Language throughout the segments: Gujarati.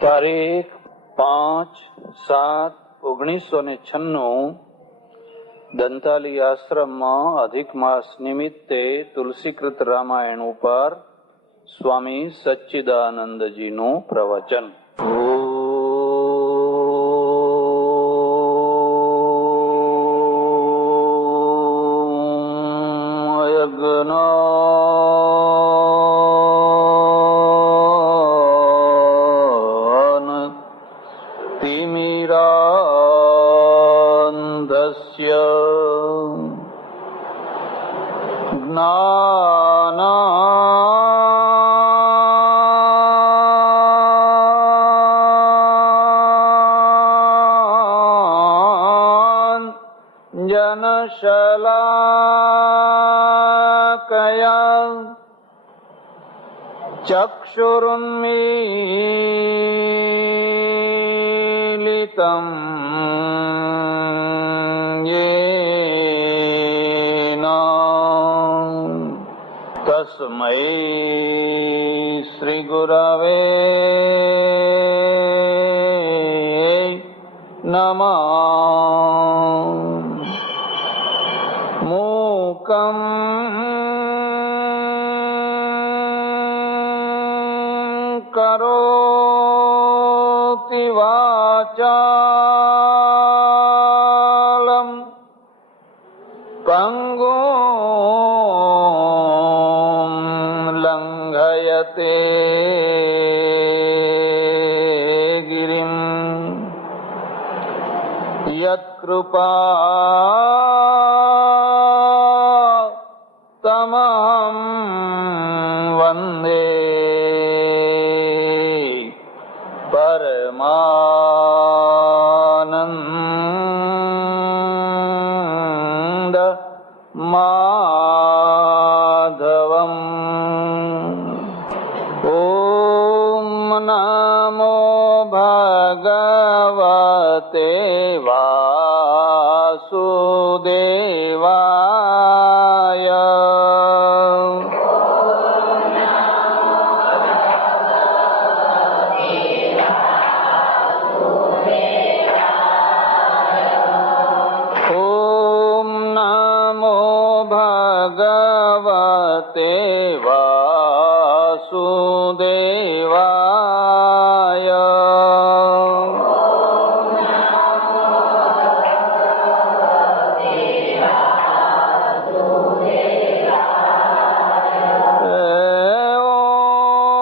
તારીખ 5/7/1996 દંતાલી આશ્રમમાં અધિક માસ નિમિત્તે તુલસીકૃત રામાયણ ઉપર સ્વામી સચ્ચિદાનંદજીનું પ્રવચન. ચક્ષુરુન્મીલિતં યેન તસ્મૈ શ્રી ગુરવે નમઃ. મૂકં કરોતિ વાચાલં પંગું લંઘયતે ગિરિં યત્કૃપાતમહં વંદે પરમાનંદ માધવમ. ઓમ નમો ભગવતે વાસુદેવાય. ભગવતે વાસુદેવાય. ઓમ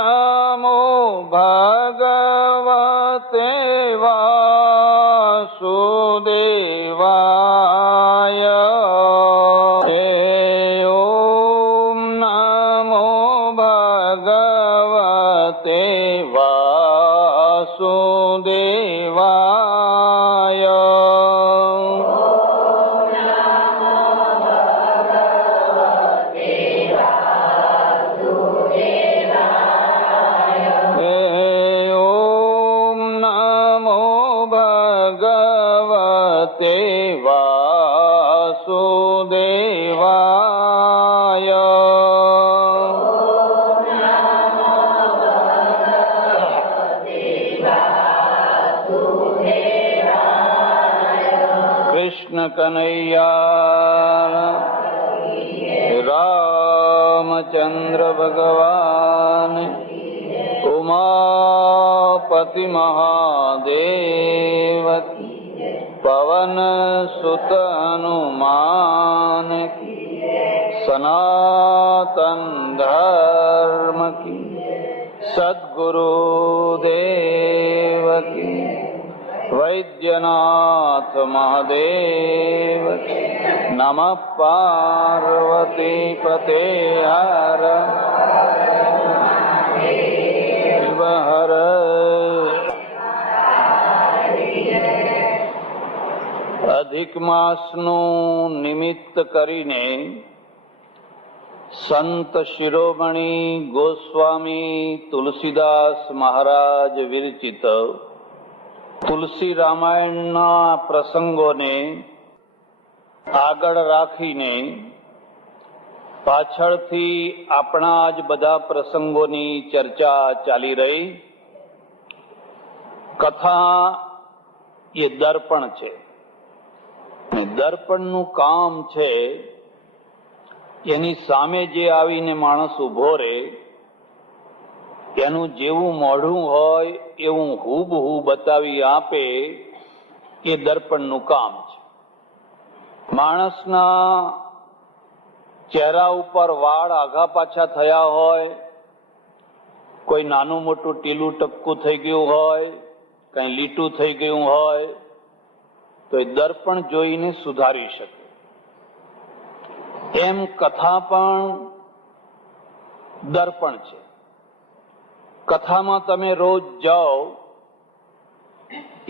નમો ભગવતે વાસુદેવાય. વાસુદેવાય. ઓમ નમો ભગવતે વાસુદેવાય. કૃષ્ણ કનૈયા રામચંદ્ર ભગવાન ઉમાપતિ મહાદેવ પવન સુત હનુમાન સનાતન ધર્મ કી સદ્ગુરુદેવ કી વૈદ્યનાથ મહાદેવ નમઃ પાર્વતી પતે હર હર. અધિક માસનું નિમિત્ત કરીને સંત શિરોમણી ગોસ્વામી તુલસીદાસ મહારાજ વિરચિત તુલસી રામાયણના પ્રસંગોને આગળ રાખીને પાછળથી આપણા જ બધા પ્રસંગોની ચર્ચા ચાલી રહી. કથા એ દર્પણ છે. દર્પણનું કામ છે એની સામે જે આવીને માણસ ઉભો રહે એનું જેવું મોઢું હોય એવું હુબહુ બતાવી આપે એ દર્પણનું કામ છે. માણસના ચહેરા ઉપર વાળ આઘા પાછા થયા હોય, કોઈ નાનું મોટું ટીલું ટપકું થઈ ગયું હોય, કઈ લીટું થઈ ગયું હોય તો એ દર્પણ જોઈને સુધારી શકે. એમ કથા પણ દર્પણ છે. કથામાં તમે રોજ જાઓ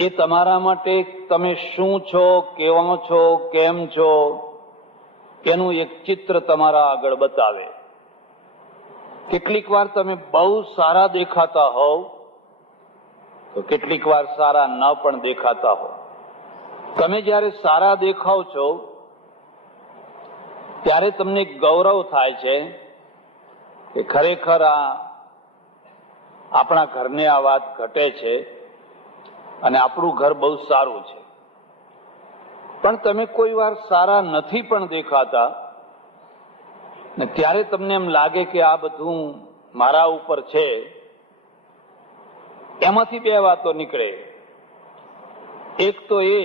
એ તમારા માટે તમે શું છો, કેવા છો, કેમ છો એનું એક ચિત્ર તમારા આગળ બતાવે. કેટલીક વાર તમે બહુ સારા દેખાતા હોવ તો કેટલીક વાર સારા ન પણ દેખાતા હો. તમે જ્યારે સારા દેખાવ છો ત્યારે તમને ગૌરવ થાય છે કે ખરેખર આપણા ઘરને આ વાત ઘટે છે અને આપણું ઘર બહુ સારું છે. પણ તમે કોઈ વાર સારા નથી પણ દેખાતા ને ત્યારે તમને એમ લાગે કે આ બધું મારા ઉપર છે. એમાંથી બે વાતો નીકળે. એક તો એ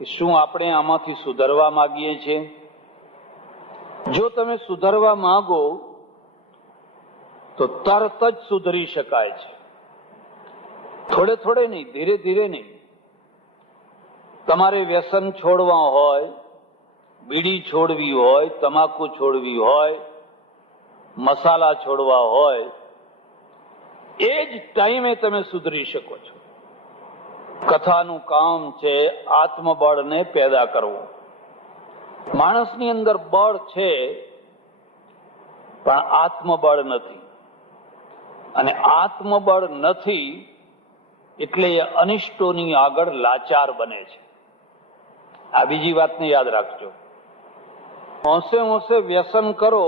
કે શું આપણે આમાંથી સુધરવા માંગીએ છીએ? જો તમે સુધરવા માંગો તો તરત જ સુધરી શકાય છે. થોડે થોડે નહીં, ધીરે ધીરે નહીં. તમારે વ્યસન છોડવા હોય, બીડી છોડવી હોય, તમાકુ છોડવી હોય, મસાલા છોડવા હોય, એ જ ટાઈમે તમે સુધરી શકો છો. કથાનું કામ છે આત્મબળને પેદા કરવું. માણસની અંદર બળ છે પણ આત્મબળ નથી, અને આત્મબળ નથી એટલે એ અનિષ્ટોની આગળ લાચાર બને છે. આ બીજી વાતને યાદ રાખજો. હોંશે હોંશે વ્યસન કરો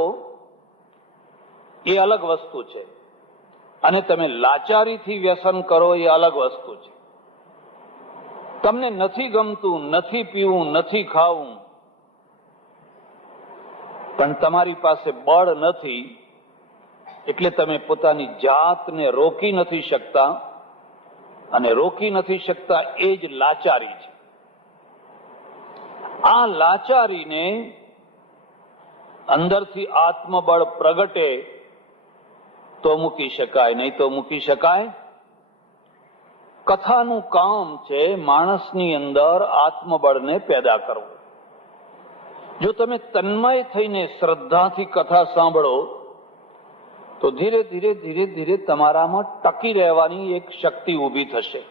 એ અલગ વસ્તુ છે, અને તમે લાચારીથી વ્યસન કરો એ અલગ વસ્તુ છે. તમને નથી ગમતું, નથી પીવું, નથી ખાવું, પણ તમારી પાસે બળ નથી એટલે તમે પોતાની જાતને રોકી નથી શકતા, અને રોકી નથી શકતા એ જ લાચારી છે. આ લાચારીને અંદરથી આત્મબળ પ્રગટે તો મૂકી શકાય, નહીં તો મૂકી શકાય. કથાનું કામ છે માણસની અંદર આત્મબળને પેદા કરવું. જો તમે તન્મય થઈને શ્રદ્ધાથી કથા સાંભળો તો ધીરે ધીરે ધીરે ધીરે તમારામાં ટકી રહેવાની એક શક્તિ ઊભી થશે,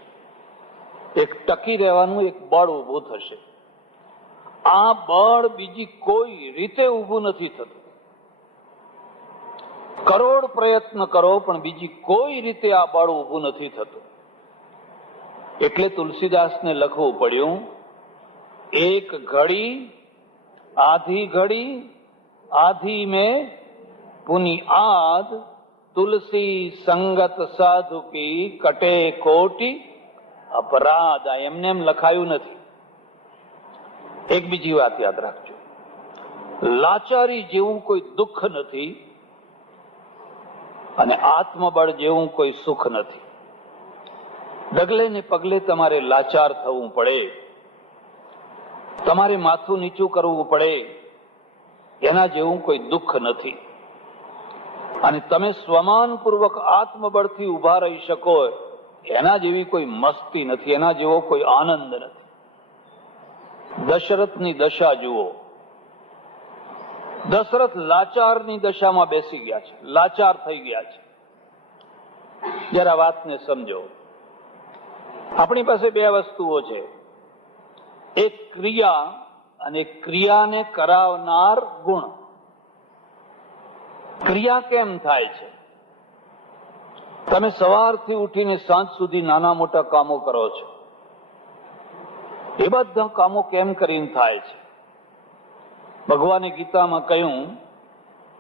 એક ટકી રહેવાનું એક બળ ઊભું થશે. આ બળ બીજી કોઈ રીતે ઊભું નથી થતું. કરોડ પ્રયત્ન કરો પણ બીજી કોઈ રીતે આ બળ ઊભું નથી થતું. એટલે તુલસીદાસને લખવું પડ્યું, એક ઘડી આધી મેં પુની આદ તુલસી સંગત સાધુ કી કટે કોટી અપરાધ. આ એમને એમ લખાયું નથી. એક બીજી વાત યાદ રાખજો, લાચારી જેવું કોઈ દુઃખ નથી અને આત્મબળ જેવું કોઈ સુખ નથી. ડગલે ને પગલે તમારે લાચાર થવું પડે, તમારે માથું નીચું કરવું પડે, એના જેવું કોઈ દુઃખ નથી. અને તમે સ્વમાનપૂર્વક આત્મબળથી ઉભા રહી શકો એના જેવી કોઈ મસ્તી નથી, એના જેવો કોઈ આનંદ નથી. દશરથની દશા જુઓ. દશરથ લાચારની દશામાં બેસી ગયા છે, લાચાર થઈ ગયા છે. જરા વાતને સમજો. આપણી પાસે બે વસ્તુઓ છે, એક ક્રિયા અને ક્રિયાને કરાવનાર ગુણ. ક્રિયા કેમ થાય છે? તમે સવારથી ઉઠીને સાંજ સુધી નાના મોટા કામો કરો છો, એ બધા કામો કેમ કરીને થાય છે? ભગવાને ગીતામાં કહ્યું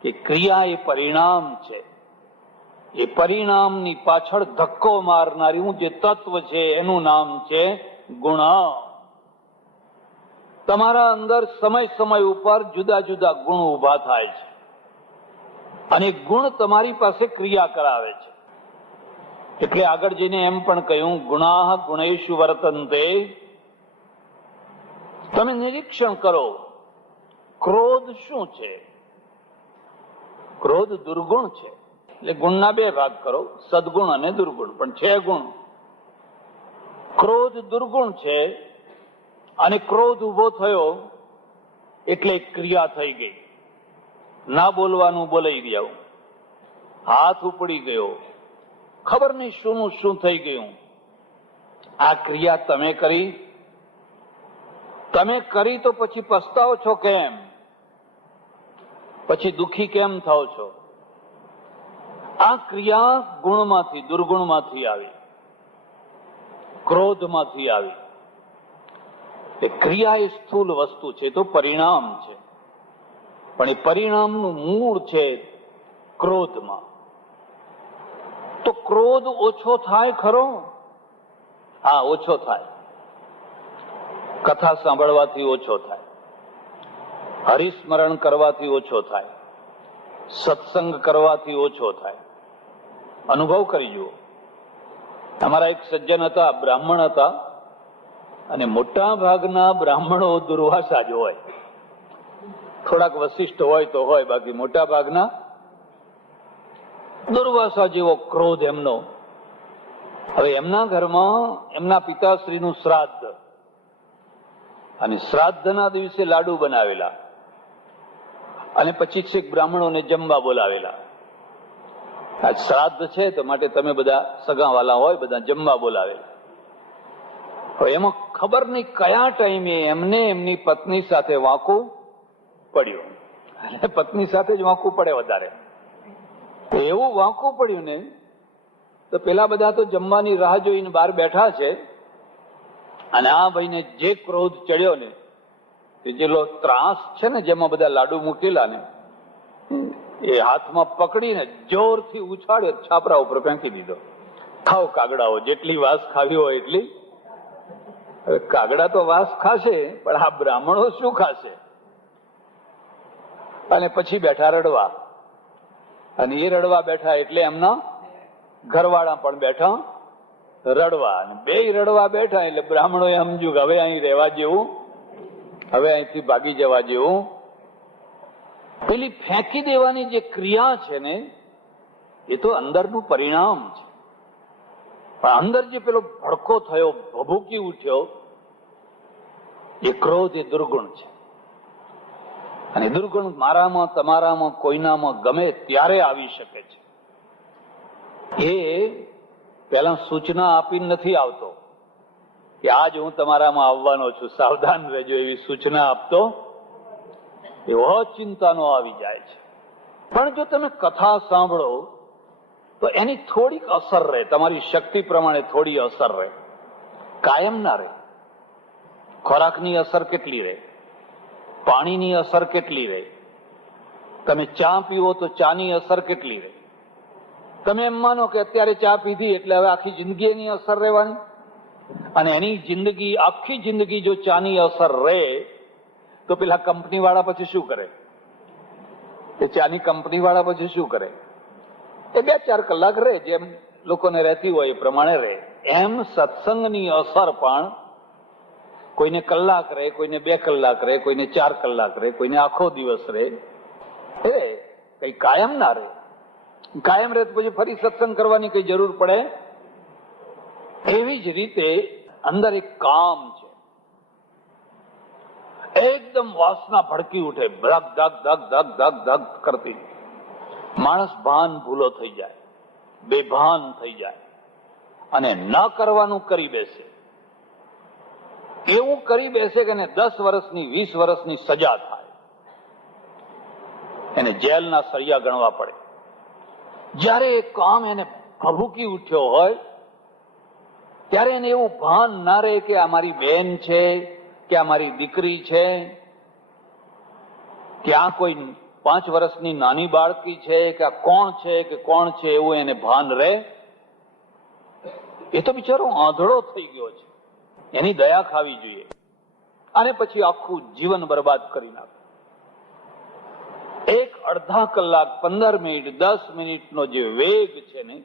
કે ક્રિયા એ પરિણામ છે. એ પરિણામની પાછળ ધક્કો મારનારું જે તત્વ છે એનું નામ છે ગુણ. તમારા અંદર સમય સમય ઉપર જુદા જુદા ગુણ ઉભા થાય છે અને ગુણ તમારી પાસે ક્રિયા કરાવે છે. એટલે આગળ જઈને એમ પણ કહ્યું, ગુણાહ ગુણેષુ વર્તન્તે. તમે નિરીક્ષણ કરો, ક્રોધ શું છે? ક્રોધ દુર્ગુણ છે. એટલે ગુણના બે ભાગ કરો, સદગુણ અને દુર્ગુણ, પણ છે ગુણ. ક્રોધ દુર્ગુણ છે અને ક્રોધ ઉભો થયો એટલે ક્રિયા થઈ ગઈ. ના બોલવાનું બોલાઈ ગયું, હાથ ઉપડી ગયો, ખબર નહીં શું શું થઈ ગયું. આ ક્રિયા તમે કરી. તમે કરી તો પછી પસ્તાવો છો કેમ? પછી દુઃખી કેમ થાવ છો? આ ક્રિયા ગુણમાંથી, દુર્ગુણમાંથી આવી, ક્રોધમાંથી આવી. એ ક્રિયા એ સ્થૂલ વસ્તુ છે, તો પરિણામ છે, પણ એ પરિણામનું મૂળ છે ક્રોધમાં. તો ક્રોધ ઓછો થાય ખરો? હા, ઓછો થાય. કથા સાંભળવાથી ઓછો થાય, હરિસ્મરણ કરવાથી ઓછો થાય, સત્સંગ કરવાથી ઓછો થાય. અનુભવ કરી જુઓ. અમારા એક સજ્જન હતા, બ્રાહ્મણ હતા, અને મોટા ભાગના બ્રાહ્મણો દુર્વાસા જ હોય. થોડાક વશિષ્ઠ હોય તો હોય, બાકી મોટા ભાગના દુર્વાસા જેવો ક્રોધ એમનો. હવે એમના ઘરમાં એમના પિતાશ્રીનું શ્રાદ્ધ, અને શ્રાદ્ધના દિવસે લાડુ બનાવેલા અને પછી છેક બ્રાહ્મણોને જમવા બોલાવેલા. આજ શ્રાદ્ધ છે તો માટે તમે બધા સગાવાલા હોય, બધા જમવા બોલાવેલા. હવે એમાં ખબર નહીં કયા ટાઈમે એમને એમની પત્ની સાથે વાંકું પડ્યું. એટલે પત્ની સાથે જ વાંકું પડે વધારે. એવું વાંકું પડ્યું ને તો પેલા બધા તો જમવાની રાહ જોઈને બહાર બેઠા છે, અને આ ભાઈને જે ક્રોધ ચડ્યો ને, તે જેલો ત્રાસ છે ને જેમાં બધા લાડુ મૂકેલા ને, એ હાથમાં પકડીને જોરથી ઉછાળ્યો, છાપરા ઉપર ફેંકી દીધો. ખાઓ કાગડાઓ, જેટલી વાસ ખાવી હોય એટલી. હવે કાગડા તો વાસ ખાશે, પણ આ બ્રાહ્મણો શું ખાશે? અને પછી બેઠા રડવા. અને એ રડવા બેઠા એટલે એમના ઘરવાળા પણ બેઠા રડવા. અને બે રડવા બેઠા એટલે બ્રાહ્મણોએ સમજ્યું કે હવે અહીં રહેવા જેવું, હવે અહીંથી ભાગી જવા જેવું. પેલી ફેંકી દેવાની જે ક્રિયા છે ને, એ તો અંદરનું પરિણામ છે. પણ અંદર જે પેલો ભડકો થયો, ભભૂકી ઉઠ્યો, એ ક્રોધ, એ દુર્ગુણ છે. અને દુર્ગુણ મારામાં, તમારામાં, કોઈનામાં ગમે ત્યારે આવી શકે છે. એ પેલા સૂચના આપી નથી આવતો કે આજ હું તમારામાં આવવાનો છું, સાવધાન રહેજો, એવી સૂચના આપતો એવો ચિંતાનો આવી જાય છે. પણ જો તમે કથા સાંભળો તો એની થોડીક અસર રહે, તમારી શક્તિ પ્રમાણે થોડી અસર રહે, કાયમ ના રહે. ખોરાકની અસર કેટલી રહે, પાણીની અસર કેટલી રહે, તમે ચા પીવો તો ચાની અસર કેટલી રહે. તમે એમ માનો કે અત્યારે ચા પીધી એટલે હવે આખી જિંદગી એની અસર રહેવાની, અને એની જિંદગી, આખી જિંદગી જો ચાની અસર રહે તો પેલા કંપની વાળા પછી શું કરે? એ ચાની કંપની વાળા પછી શું કરે? એ 2-4 કલાક રહે, જેમ લોકોને રહેતી હોય એ પ્રમાણે રહે. એમ સત્સંગની અસર પણ કોઈને કલાક રહે, કોઈને 2 કલાક રહે, કોઈને 4 કલાક રહે, કોઈને આખો દિવસ રહે. એ કઈ કાયમ ના રહે. કાયમ રહે તો પછી ફરી સત્સંગ કરવાની કઈ જરૂર પડે? એવી જ રીતે અંદર એક કામ છે, એકદમ વાસના ભડકી ઉઠે, ધક ધક ધક ધક ધક ધક કરતી. માણસ ભાન ભૂલો થઈ જાય, બેભાન થઈ જાય, અને ન કરવાનું કરી બેસે. એવું કરી બેસે કે 10 વર્ષની 20 વર્ષની સજા થાય, એને જેલના સળિયા ગણવા પડે. જ્યારે એ કામ એને ભભૂકી ઉઠ્યો હોય ત્યારે એને એવું ભાન ના રહે કે આ મારી બેન છે, કે આ મારી દીકરી છે, કે આ કોઈ 5 વર્ષની નાની બાળકી છે, કે આ કોણ છે કે કોણ છે, એવું એને ભાન રહે? એ તો બિચારો આંધળો થઈ ગયો છે, એની દયા ખાવી જોઈએ. અને પછી આખું જીવન બરબાદ કરી નાખે. 1-1.5 કલાક, 15 મિનિટ, 10 મિનિટનો જે વેગ છે ને,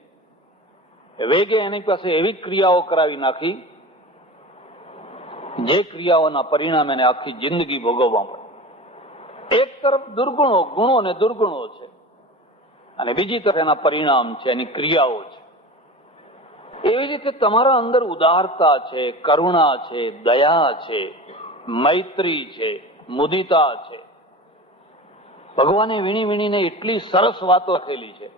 એ વેગે એની પાસે એવી ક્રિયાઓ કરાવી નાખી જે ક્રિયાઓના પરિણામ એને આખી જિંદગી ભોગવવા પડે. એક તરફ દુર્ગુણો, ગુણો ને દુર્ગુણો છે, અને બીજી તરફ એના પરિણામ છે, એની ક્રિયાઓ છે. એવી રીતે તમારા અંદર ઉદારતા છે, કરુણા છે, દયા છે, મૈત્રી છે, મુદિતા છે. ભગવાને વીણી વીણીને એટલી સરસ વાતો લખેલી છે,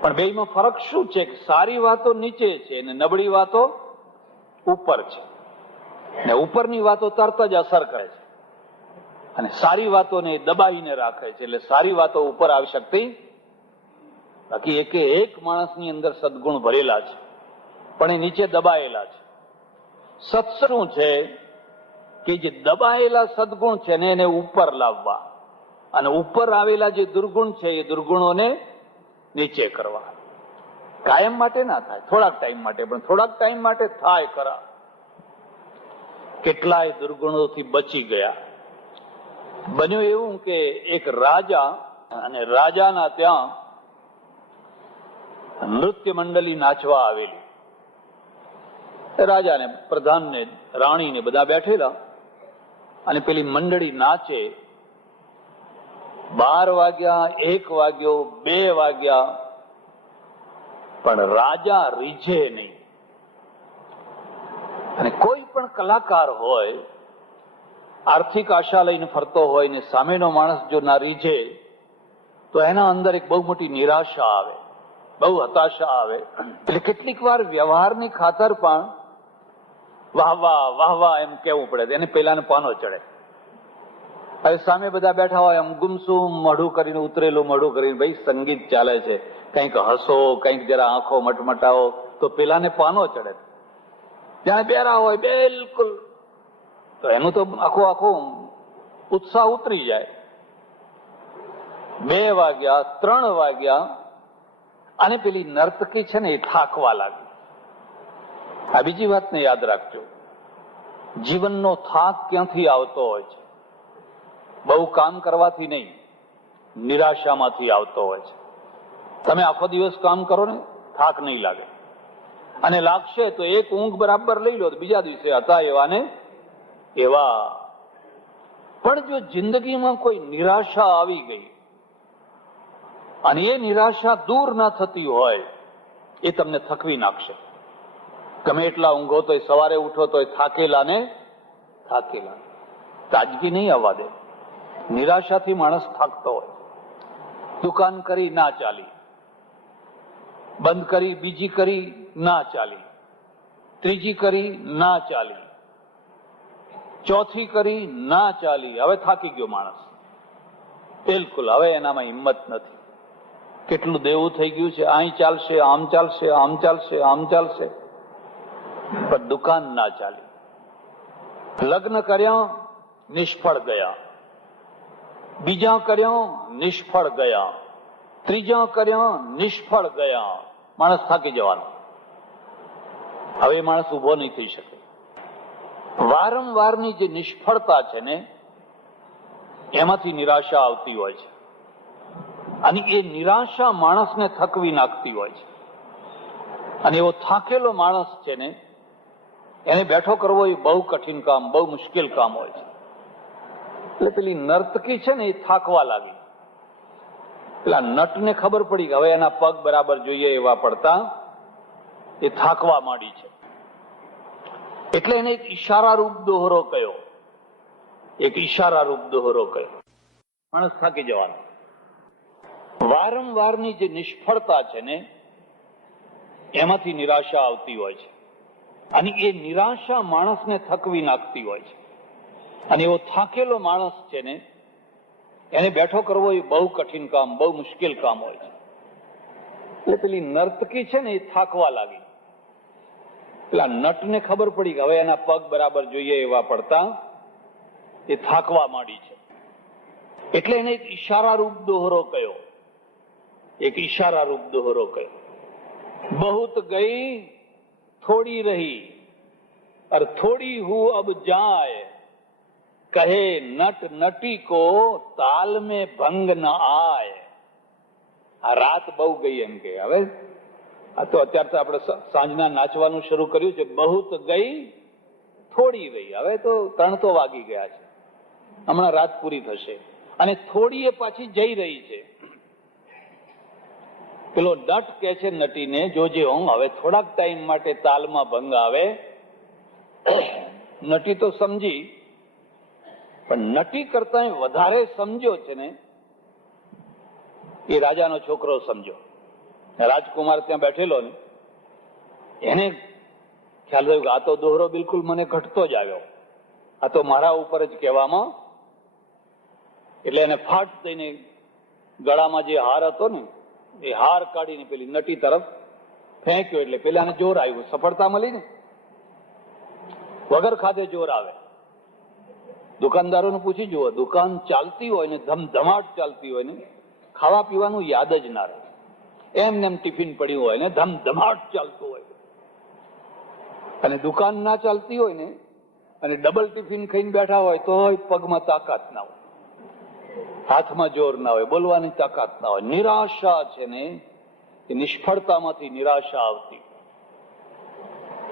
પણ બેયમાં ફરક શું છે કે સારી વાતો નીચે છે અને નબળી વાતો ઉપર છે. ને ઉપરની વાતો તરત જ અસર કરે છે, અને સારી વાતોને દબાવીને રાખે છે, એટલે સારી વાતો ઉપર આવી શકતી. બાકી એક માણસની અંદર સદગુણ ભરેલા છે, પણ એ નીચે દબાયેલા છે. સત્સંગ છે કે જે દબાયેલા સદગુણ છે ને એને ઉપર લાવવા, અને ઉપર આવેલા જે દુર્ગુણ છે એ દુર્ગુણોને નીચે કરવા. કાયમ માટે ના થાય, થોડાક ટાઈમ માટે, પણ થોડાક ટાઈમ માટે થાય ખરા. કેટલાય દુર્ગુણોથી બચી ગયા. બન્યું એવું કે એક રાજા, અને રાજાના ત્યાં નૃત્ય મંડળી નાચવા આવેલી. રાજાને, પ્રધાનને, રાણીને બધા બેઠેલા, અને પેલી મંડળી નાચે. 12 વાગ્યા, 1 વાગ્યો, 2 વાગ્યા, પણ રાજા રીઝે નહીં. અને કોઈ પણ કલાકાર હોય, આર્થિક આશા લઈને ફરતો હોય ને સામેનો માણસ જો ના રીઝે તો એના અંદર એક બહુ મોટી નિરાશા આવે, બહુ હતાશા આવે. એટલે કેટલીક વાર વ્યવહારની ખાતર પણ વાહ વાહ વાહ વાહ એમ કેવું પડે, એને પેલાને પાનો ચડે. હવે સામે બધા બેઠા હોય, આમ ગુમસુમ મોઢું કરીને, ઉતરેલું મોઢું કરીને, ભાઈ સંગીત ચાલે છે, કંઈક હસો, કંઈક જરા આંખો મટમટાવો, તો પેલાને પાનો ચડે. જ્યાં બેરા હોય બિલકુલ, તો એનું તો આખો ઉત્સાહ ઉતરી જાય. 2 વાગ્યા, 3 વાગ્યા, અને પેલી નર્તકી છે ને એ થાકવા લાગી. આ બીજી વાતને યાદ રાખજો, જીવનનો થાક ક્યાંથી આવતો હોય છે? બહુ કામ કરવાથી નહીં, નિરાશામાંથી આવતો હોય છે. તમે આખો દિવસ કામ કરો ને, થાક નહીં લાગે, અને લાગશે તો એક ઊંઘ બરાબર લઈ લો તો બીજા દિવસે હતા એવા ને એવા. પણ જો જિંદગીમાં કોઈ નિરાશા આવી ગઈ અને એ નિરાશા દૂર ના થતી હોય, એ તમને થકવી નાખશે. ગમે એટલા ઊંઘો તોય, સવારે ઉઠો તોય થાકેલા ને થાકેલા, તાજગી નહીં આવવા દે. નિરાશાથી માણસ થાકતો હોય. દુકાન કરી ના ચાલી, બંધ કરી, બીજી કરી, ના ચાલી, ત્રીજી કરી, ના ચાલી, ચોથી કરી, ના ચાલી. હવે થાકી ગયો માણસ, બિલકુલ હવે એનામાં હિંમત નથી. કેટલું દેવું થઈ ગયું છે, અહીં ચાલશે, આમ ચાલશે, આમ ચાલશે, આમ ચાલશે, પણ દુકાન ના ચાલી. લગ્ન કર્યા, નિષ્ફળ ગયા, બીજા કર્યા, નિષ્ફળ ગયા, ત્રીજા કર્યા, નિષ્ફળ ગયા. માણસ થાકી જવાનો. હવે માણસ ઉભો નહીં થઈ શકે. વારંવારની જે નિષ્ફળતા છે ને, એમાંથી નિરાશા આવતી હોય છે, અને એ નિરાશા માણસને થકવી નાખતી હોય છે. અને એવો થાકેલો માણસ છે ને, એને બેઠો કરવો એ બહુ કઠિન કામ, બહુ મુશ્કેલ કામ હોય છે. એટલે પેલી નર્તકી છે ને, એ થાકવા લાગી. પેલા નટને ખબર પડી કે હવે એના પગ બરાબર જોઈએ એવા પડતા એ થાકવા માંડી છે. એટલે એને એક ઈશારા રૂપ દોહરો કયો, એક ઈશારા રૂપ દોહરો કયો. માણસ થાકી જવાનો. વારંવારની જે નિષ્ફળતા છે ને, એમાંથી નિરાશા આવતી હોય છે, અને એ નિરાશા માણસને થકવી નાખતી હોય છે. અને એવો થાકેલો માણસ છે ને, એને બેઠો કરવો એ બહુ કઠિન કામ, બહુ મુશ્કેલ કામ હોય છે. એટલે પેલી નર્તકી છે ને, એ થાકવા લાગી. પેલા નટને ખબર પડી કે હવે એના પગ બરાબર જોઈએ એવા પડતા એ થાકવા માંડી છે. એટલે એને એક ઈશારા રૂપ દોહરો કયો, એક ઈશારા રૂપ દોહરો કયો. બહુત ગઈ થોડી રહી, और थोड़ी हूं अब जाए, કહે નટ નટી કો તાલ में ભંગ ન આય. આ રાત બહુ ગઈ એમ કે. હવે આ તો અત્યારે તો આપણે સાંજના નાચવાનું શરૂ કર્યું છે. બહુત ગઈ થોડી રહી. હવે તો 3 તો વાગી ગયા છે, હમણાં રાત પૂરી થશે, અને થોડી એ પાછી જઈ રહી છે. પેલો નટ કે છે નટીને, જોજે હું હવે થોડાક ટાઈમ માટે તાલમાં ભંગ આવે. નટી તો સમજી, પણ નટી કરતા વધારે સમજ્યો છે ને એ રાજાનો છોકરો સમજો. રાજકુમાર ત્યાં બેઠેલો ને, એને ખ્યાલ થયો કે આ તો દોહરો બિલકુલ મને ઘટતો જ આવ્યો, આ તો મારા ઉપર જ કહેવામાં. એટલે એને ફાટ દઈને ગળામાં જે હાર હતો ને, એ હાર કાઢીને પેલી નટી તરફ ફેંક્યો. એટલે પેલાને જોર આવ્યું, સફળતા મળી ને. વગર ખાધે જોર આવે. દુકાનદારોને પૂછી જુઓ, દુકાન ચાલતી હોય ને, ધમધમાટ ચાલતી હોય ને, ખાવા પીવાનું યાદ જ ના રહે. એમને એમ ટિફિન પડ્યું હોય ને, ધમધમાટ ચાલતું હોય, અને દુકાન ના ચાલતી હોય ને, અને ડબલ ટિફિન ખાઈને બેઠા હોય તો પગમાં તાકાત ના હોય, હાથમાં જોર ના હોય, બોલવાની તાકાત ના હોય. નિરાશા છે ને, એ નિષ્ફળતામાંથી નિરાશા આવતી.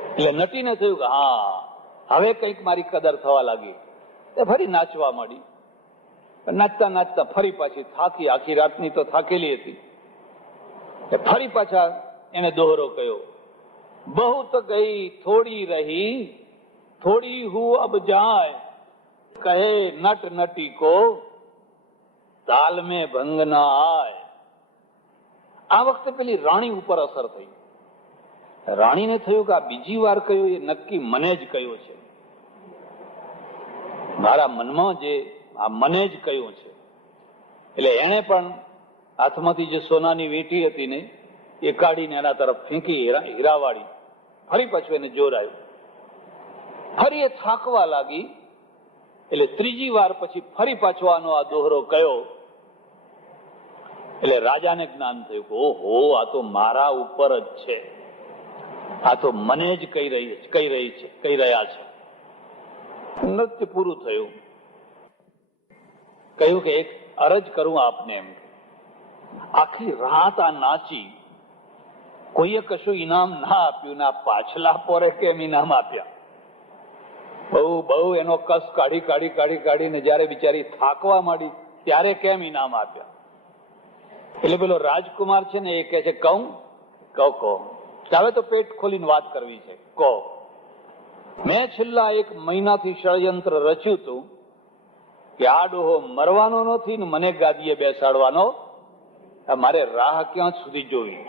એટલે નટીને થયું કે હા હવે કંઈક મારી કદર થવા લાગી. ફરી નાચવા માંડી. નાચતા નાચતા ફરી પાછી થાકી, આખી રાતની તો થાકેલી હતી. ફરી પાછા એને દોહરો કયો, બહુત ગઈ થોડી રહી, થોડી હું અબ જાય, કહે નટ નટી કો તાલ में ભંગ ન આય. આ વખતે પેલી રાણી ઉપર અસર થઈ. રાણીને થયું કે આ બીજી વાર કયું એ નક્કી મને જ કયું છે, મારા મનમાં જે આ મને જ કયું છે. એટલે એને પણ હાથમાંથી જે સોનાની વીંટી હતી ને, એ કાઢીને એના તરફ ફેંકી, હીરાવાળી. ફરી પાછું એને જોર આવ્યું, ફરી એ થાકવા લાગી. એટલે ત્રીજી વાર પછી ફરી પાછો આનો આ દોહરો કયો. એટલે રાજાને જ્ઞાન થયું કે ઓહો, આ તો મારા ઉપર જ છે, આ તો મને જ કહી રહ્યા છે. નૃત્ય પૂરું થયું. કહ્યું કે એક અરજ કરું આપને. એમ આખી રાત આ નાચી, કોઈએ કશું ઇનામ ના આપ્યું, ના પાછલા પોરે કેમ ઇનામ આપ્યા. બહુ એનો કસ કાઢીને જયારે બિચારી થાકવા માંડી ત્યારે કેમ ઇનામ આપ્યા. એટલે પેલો રાજકુમાર છે ને, એ કહે છે કહું, કહો. હવે તો પેટ ખોલીને વાત કરવી છે, કહો. મેં છેલ્લા 1 મહિનાથી ષડયંત્ર રચ્યું હતું કે આ ડોહો મરવાનો નથી ને મને ગાદીએ બેસાડવાનો, મારે રાહ ક્યાં સુધી જોવી.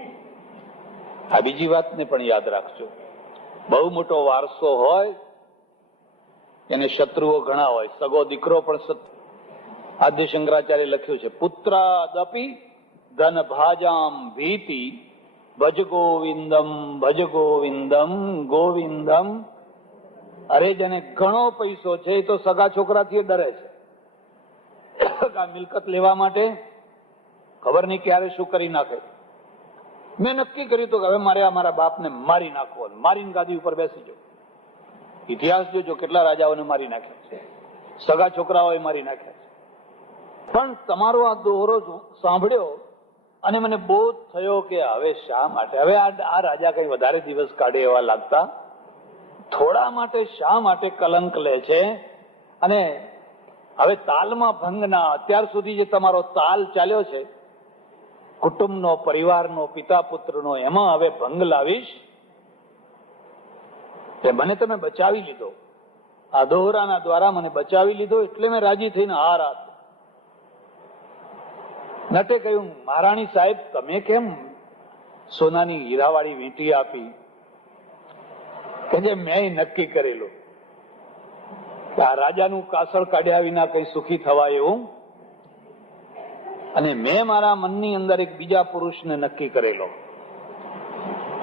આ બીજી વાતને પણ યાદ રાખજો. બહુ મોટો વારસો હોય એને શત્રુઓ ઘણા હોય, સગો દીકરો પણ શત્રુ. આદ્ય શંકરાચાર્ય લખ્યું છે, પુત્રાદપી ધન ભાજામ ભીતિ ભજ ગોવિંદમ ભજ ગોવિંદમ ગોવિંદમ. અરે જેને ઘણો પૈસો છે એ તો સગા છોકરાથી ડરે છે. આ મિલકત લેવા માટે ખબર નહીં ક્યારે શું કરી નાખે. મેં નક્કી કર્યું હતું કે હવે મારે મારા બાપને મારી નાખવો, મારીને ગાદી ઉપર બેસી જાઓ. ઇતિહાસ જોજો કેટલા રાજાઓને મારી નાખ્યા છે, સગા છોકરાઓએ મારી નાખ્યા છે. પણ તમારો આ દોહરો સાંભળ્યો અને મને બોધ થયો કે હવે શા માટે, હવે આ રાજા કઈ વધારે દિવસ કાઢે એવા લાગતા, થોડા માટે શા માટે કલંક લે છે. અને હવે તાલમાં ભંગ ના, અત્યાર સુધી જે તમારો તાલ ચાલ્યો છે કુટુંબનો, પરિવારનો, પિતા પુત્રનો, એમાં હવે ભંગ લાવીશ. મને તમે બચાવી લીધો, આ દોહરાના દ્વારા મને બચાવી લીધો, એટલે મેં રાજી થઈને હાર આપી. નટે કહ્યું, મહારાણી સાહેબ તમે કેમ સોનાની હીરાવાળી વીંટી આપી? કે જે મેં નક્કી કરેલું કે આ રાજાનું કાસળ કાઢ્યા વિના કઈ સુખી થવાય એવું, અને મેં મારા મનની અંદર એક બીજા પુરુષને નક્કી કરેલો.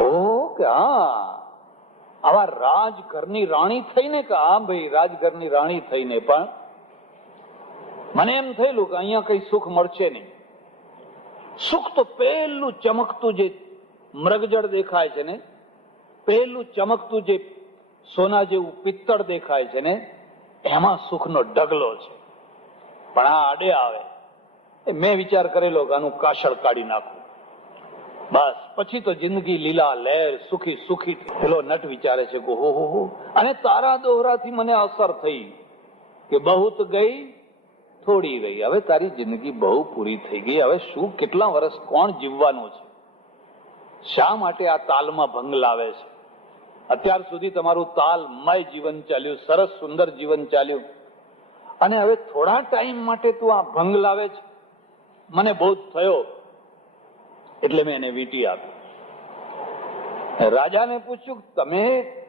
ઓ કે હા, આવા રાજઘરની રાણી થઈને, કે હા ભાઈ રાજઘરની રાણી થઈને પણ મને એમ થયેલું કે અહીંયા કઈ સુખ મળશે નહીં. સુખ તો પહેલું ચમકતું જે મૃગજળ દેખાય છે ને, પહેલું ચમકતું જે સોના જેવું પિત્તળ દેખાય છે ને, એમાં સુખનો ઢગલો છે. પણ આ આડે આવે, મેં વિચાર કરેલો કે આનું કાસળ કાઢી નાખું, બસ પછી તો જિંદગી લીલા લહેર, સુખી સુખી. પેલો નટ વિચારે છે કે હો, અને તારા દોહરાથી મને અસર થઈ કે બહુત ગઈ થોડી રહી. હવે તારી જિંદગી બહુ પૂરી થઈ ગઈ, હવે શું કેટલા વર્ષ કોણ જીવવાનું છે? શા માટે આ તાલમાં ભંગ લાવે છે? અત્યાર સુધી તમારું તાલમય જીવન ચાલ્યું, સરસ સુંદર જીવન ચાલ્યું, અને હવે થોડા ટાઈમ માટે તું આ ભંગ લાવે છે. મને બોધ થયો એટલે મેં એને વીંટી આપી. રાજાને પૂછ્યું,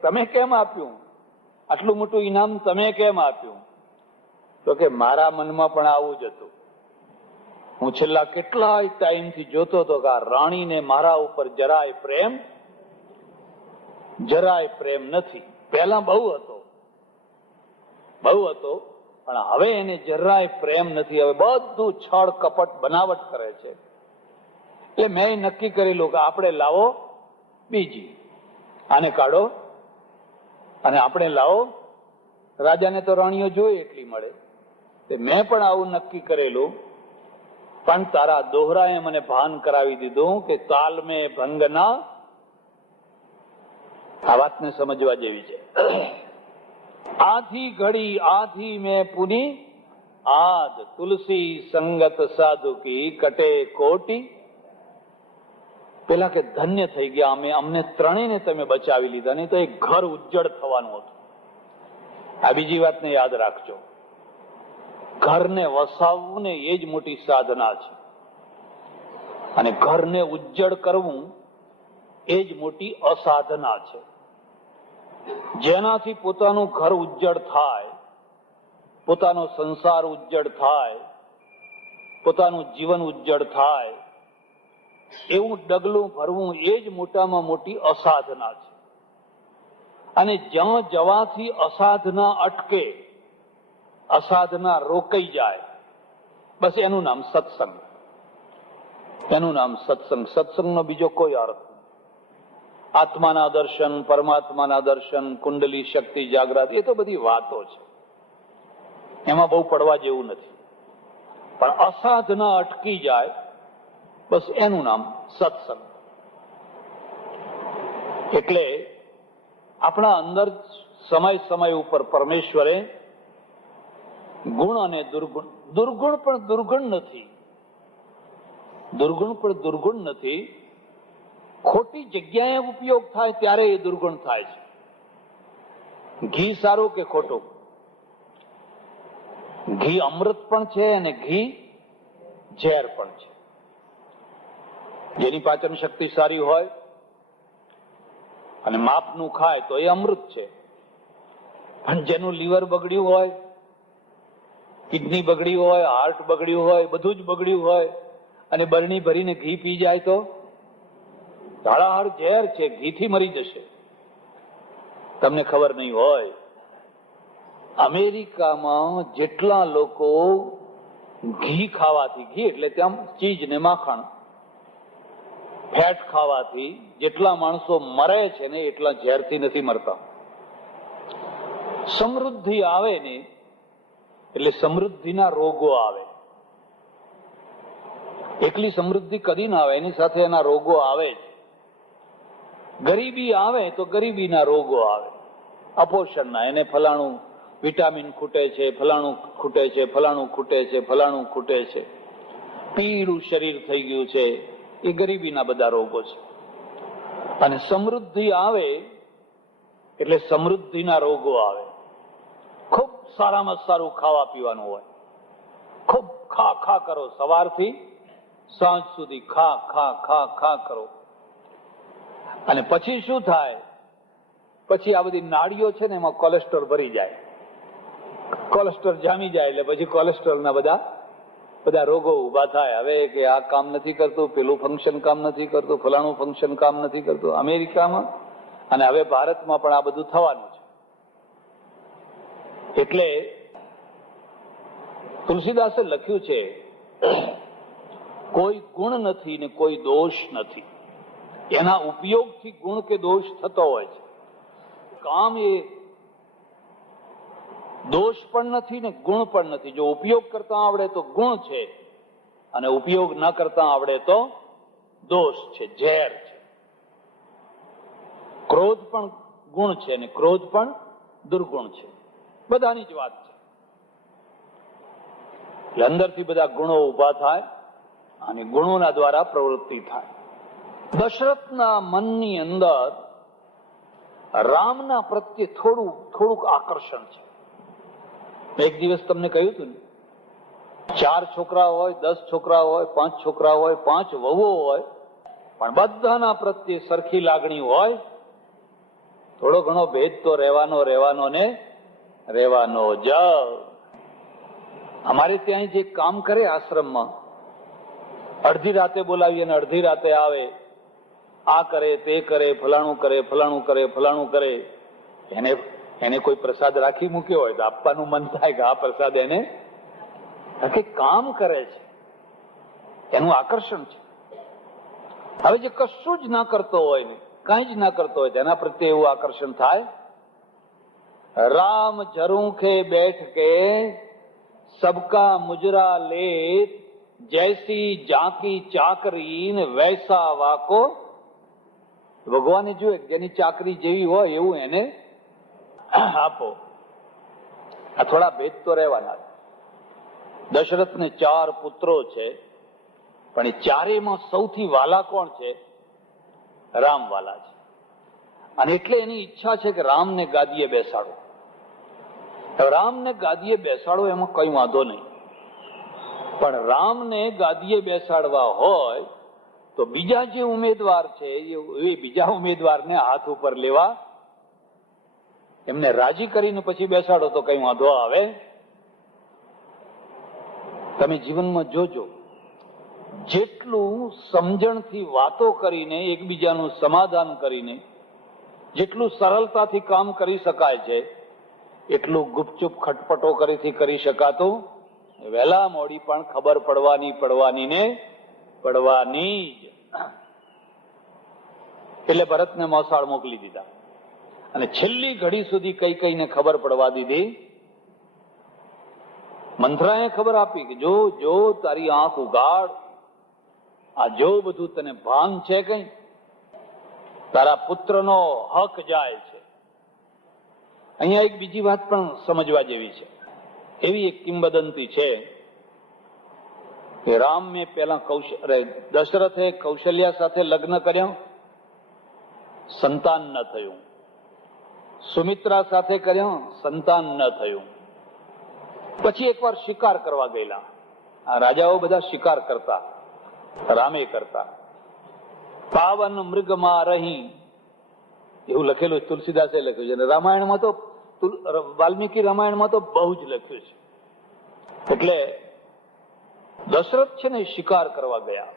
તમે કેમ આપ્યું? આટલું મોટું ઇનામ તમે કેમ આપ્યું? તો કે મારા મનમાં પણ આવું જ હતું. હું છેલ્લા કેટલાય ટાઈમથી જોતો હતો કે આ રાણીને મારા ઉપર જરાય પ્રેમ નથી. પહેલા બહુ હતો, પણ હવે એને જરાય પ્રેમ નથી. હવે બધું છળ કપટ બનાવટ કરે છે. એટલે મેં નક્કી કરેલું કે આપણે લાવો બીજી, આને કાઢો અને આપણે લાવો. રાજાને તો રાણીઓ જોઈએ એટલી મળે. મેં પણ આવું નક્કી કરેલું, પણ તારા દોહરાએ મને ભાન કરાવી દીધું કે તાલ મેં ભંગ ના. આ વાતને સમજવા જેવી છે. આધી ઘડી આધી મેં પુની આદ, તુલસી સંગત સાધુ કી કટે કોટી. પેલા કે ધન્ય થઈ ગયા અમે, અમને ત્રણેયને તમે બચાવી લીધા, નહીં તો એક ઘર ઉજ્જડ થવાનું હતું. આ બીજી વાતને યાદ રાખજો, ઘરને વસાવવું ને એ જ મોટી સાધના છે, અને ઘરને ઉજ્જડ કરવું એ જ મોટી અસાધના છે. જેનાથી પોતાનું ઘર ઉજ્જડ થાય, પોતાનો સંસાર ઉજ્જડ થાય, પોતાનું જીવન ઉજ્જડ થાય, એવું ડગલું ભરવું એ જ મોટામાં મોટી અસાધના છે. અને જ્યાં જવાથી અસાધના અટકે, અસાધના રોકાઈ જાય, બસ એનું નામ સત્સંગ. એનું નામ સત્સંગ. સત્સંગનો બીજો કોઈ અર્થ નહીં. આત્માના દર્શન, પરમાત્માના દર્શન, કુંડલી શક્તિ જાગ્રત, એ તો બધી વાતો છે, એમાં બહુ પડવા જેવું નથી. પણ અસાધના અટકી જાય, બસ એનું નામ સત્સંગ. એટલે આપણા અંદર સમય ઉપર પરમેશ્વરે ગુણ અને દુર્ગુણ, દુર્ગુણ પણ દુર્ગુણ નથી. ખોટી જગ્યાએ ઉપયોગ થાય ત્યારે એ દુર્ગુણ થાય છે. ઘી સારું કે ખોટું? ઘી અમૃત પણ છે અને ઘી ઝેર પણ છે. જેની પાચન શક્તિ સારી હોય અને માપનું ખાય તો એ અમૃત છે. પણ જેનું લીવર બગડ્યું હોય, કિડની બગડી હોય, હાર્ટ બગડ્યું હોય, બધું જ બગડ્યું હોય અને બરણી ભરીને ઘી પી જાય તો ઝાડાહાડ ઝેર છે, ઘીથી મરી જશે. તમને ખબર નહીં હોય, અમેરિકામાં જેટલા લોકો ઘી ખાવાથી, ઘી એટલે ત્યાં ચીજ ને માખણ, ફેટ ખાવાથી જેટલા માણસો મરે છે ને એટલા ઝેરથી નથી મરતા. સમૃદ્ધિ આવે ને એટલે સમૃદ્ધિના રોગો આવે. એકલી સમૃદ્ધિ કદી ના આવે, એની સાથે એના રોગો આવે જ. ગરીબી આવે તો ગરીબીના રોગો આવે, અપોષણના. એને ફલાણું વિટામિન ખૂટે છે, ફલાણું ખૂટે છે, ફલાણું ખૂટે છે, ફલાણું ખૂટે છે, પીળું શરીર થઈ ગયું છે, એ ગરીબીના બધા રોગો છે. અને સમૃદ્ધિ આવે એટલે સમૃદ્ધિના રોગો આવે. ખૂબ સારામાં સારું ખાવા પીવાનું હોય, ખૂબ ખા ખા કરો, સવારથી સાંજ સુધી ખા ખા ખા ખા કરો. અને પછી શું થાય? પછી આ બધી નાડીઓ છે ને એમાં કોલેસ્ટ્રોલ ભરી જાય, કોલેસ્ટ્રોલ જામી જાય એટલે પછી કોલેસ્ટ્રોલના બધા રોગો ઉભા થાય. હવે કે આ કામ નથી કરતું, પેલું ફંક્શન કામ નથી કરતું, ફલાણું ફંક્શન કામ નથી કરતું. અમેરિકામાં અને હવે ભારતમાં પણ આ બધું થવાનું છે. એટલે તુલસીદાસે લખ્યું છે, કોઈ ગુણ નથી ને કોઈ દોષ નથી. એના ઉપયોગથી ગુણ કે દોષ થતો હોય છે. કામ એ દોષ પણ નથી ને ગુણ પણ નથી. જો ઉપયોગ કરતા આવડે તો ગુણ છે, અને ઉપયોગ ન કરતા આવડે તો દોષ છે, ઝેર છે. ક્રોધ પણ ગુણ છે અને ક્રોધ પણ દુર્ગુણ છે. બધાની જ વાત છે. એટલે અંદરથી બધા ગુણો ઉભા થાય અને ગુણોના દ્વારા પ્રવૃત્તિ થાય. દશરથના મનની અંદર રામના પ્રત્યે થોડુંક આકર્ષણ છે. એક દિવસ તમને કહ્યું હતું ને, 4 છોકરા હોય, 10 છોકરા હોય, 5 છોકરા હોય, 5 વહુઓ હોય, પણ બધાના પ્રત્યે સરખી લાગણી હોય. થોડો ઘણો ભેદ તો રહેવાનો ને રહેવાનો જ. અમારે ત્યાં જે કામ કરે આશ્રમમાં, અડધી રાતે બોલાવીએ અને અડધી રાતે આવે, આ કરે તે કરે, ફલાણું કરે, ફલાણું કરે, ફલાણું કરે. એને કોઈ પ્રસાદ રાખી મૂક્યો હોય તો આપવાનું મન થાય કે આ પ્રસાદ એને, કે કામ કરે છે, એનું આકર્ષણ છે. હવે જે કશું જ ના કરતો હોય ને, કઈ જ ના કરતો હોય તેના પ્રત્યે એવું આકર્ષણ થાય. રામ ઝરૂખે બેઠ કે સબકા મુજરા લેત, જૈસી જાકી ચાકરી ને વૈસા વાકો. ભગવાને જોયે જેની ચાકરી જેવી હોય એવું એને આપો. આ થોડા ભેદ તો રહેવાના. દશરથને 4 પુત્રો છે, પણ એ ચારેયમાં સૌથી વાલા કોણ છે? રામ વાલા છે. અને એટલે એની ઈચ્છા છે કે રામને ગાદીએ બેસાડો. રામને ગાદીએ બેસાડો એમાં કઈ વાંધો નહીં, પણ રામને ગાદીએ બેસાડવા હોય તો બીજા જે ઉમેદવાર છે એ બીજા ઉમેદવારને હાથ ઉપર લેવા, એમને રાજી કરીને પછી બેસાડો તો કઈ વાંધો આવે? તમે જીવનમાં જોજો, જેટલું સમજણથી વાતો કરીને, એકબીજાનું સમાધાન કરીને જેટલું સરળતાથી કામ કરી શકાય છે, એટલું ગુપચુપ ખટપટો કરી શકાતું વહેલા મોડી પણ ખબર પડવાની ને પડવાની જ. એટલે ભરતને મોસાળ મોકલી દીધા અને છેલ્લી ઘડી સુધી કઈને ખબર પડવા દીધી. મંથરાએ ખબર આપી કે જો તારી આંખ ઉગાડ, આ જો બધું તને ભાન છે, કઈ તારા પુત્રનો હક જાય છે. અહીંયા એક બીજી વાત પણ સમજવા જેવી છે. એવી એક કિંવદંતી છે કે રામ મેં પેલા દશરથે કૌશલ્યા સાથે લગ્ન કર્યા, સંતાન ન થયું. સુમિત્રા સાથે કર્યા, સંતાન ન થયું. પછી એકવાર શિકાર કરવા ગયેલા. આ રાજાઓ બધા શિકાર કરતા, રામે કરતા. પાવન મૃગમાં રહી એવું લખેલું તુલસીદાસે લખ્યું છે. અને રામાયણમાં તો વાલ્મીકી રામાયણમાં તો બહુ જ લખ્યું છે. એટલે દશરથ છે ને શિકાર કરવા ગયા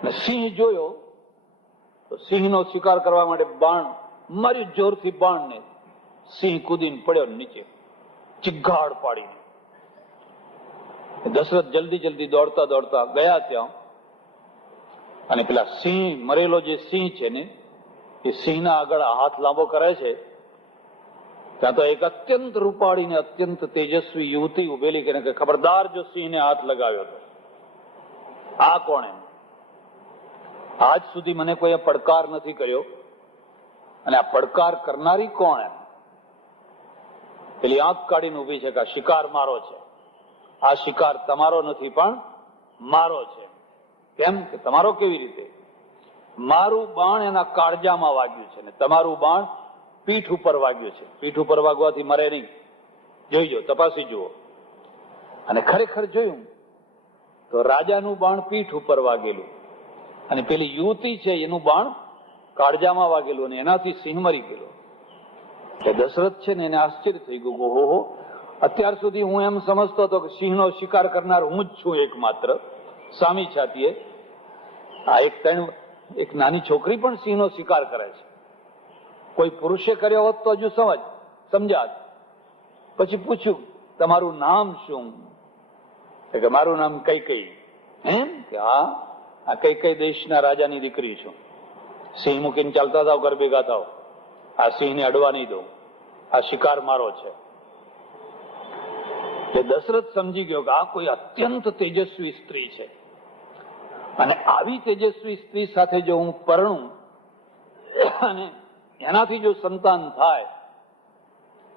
અને સિંહ જોયો તો સિંહનો શિકાર કરવા માટે બાણ માર્યું, જોરથી બાણને. સિંહ કૂદીને પડ્યો નીચે, ચિઘાડ પાડીને. દશરથ જલ્દી જલ્દી દોડતા દોડતા ગયા ત્યાં, અને પેલા સિંહ, મરેલો જે સિંહ છે ને એ સિંહના આગળ હાથ લાંબો કરે છે. ત્યાં તો એક અત્યંત રૂપાળી ને અત્યંત તેજસ્વી યુવતી ઉભેલી કે ખબરદાર જો સિંહને હાથ લગાવ્યો તો. આ કોણ? એમ આજ સુધી મને કોઈ પડકાર નથી કર્યો, અને આ પડકાર કરનારી કોણ? એમ પેલી આંખ કાઢીને ઉભી છે કે આ શિકાર મારો છે, આ શિકાર તમારો નથી પણ મારો છે. કેમ કે તમારો કેવી રીતે? મારું બાણ એના કાળજામાં વાગ્યું છે ને તમારું બાણ પીઠ ઉપર વાગ્યું છે. પીઠ ઉપર વાગવાથી મરે નહીં, જોઈજો, તપાસી જુઓ. અને ખરેખર જોયું તો રાજાનું બાણ પીઠ ઉપર વાગેલું અને પેલી યુવતી છે એનું બાણ કાળજામાં વાગેલું, અને એનાથી સિંહ મરી ગયેલો. દશરથ છે ને એને આશ્ચર્ય થઈ ગયું. ઓહો, અત્યાર સુધી હું એમ સમજતો હતો કે સિંહનો શિકાર કરનાર હું જ છું એકમાત્ર, સામી છાતીએ. આ એક નાની છોકરી પણ સિંહનો શિકાર કરે છે. કોઈ પુરુષે કર્યો હોત તો હજુ સમજાત. પછી પૂછ્યું તમારું નામ શું? કે મારું નામ કૈકેયી. એમ કે હા, આ કૈકેયી દેશના રાજાની દીકરી છું. સિંહ મૂકીને ચાલતા થાવ, ઘર ભેગા થાવ, આ સિંહને અડવા નહીં દો, આ શિકાર મારો છે. કે દશરથ સમજી ગયો કે આ કોઈ અત્યંત તેજસ્વી સ્ત્રી છે, અને આવી તેજસ્વી સ્ત્રી સાથે જો હું પરણું અને એનાથી જો સંતાન થાય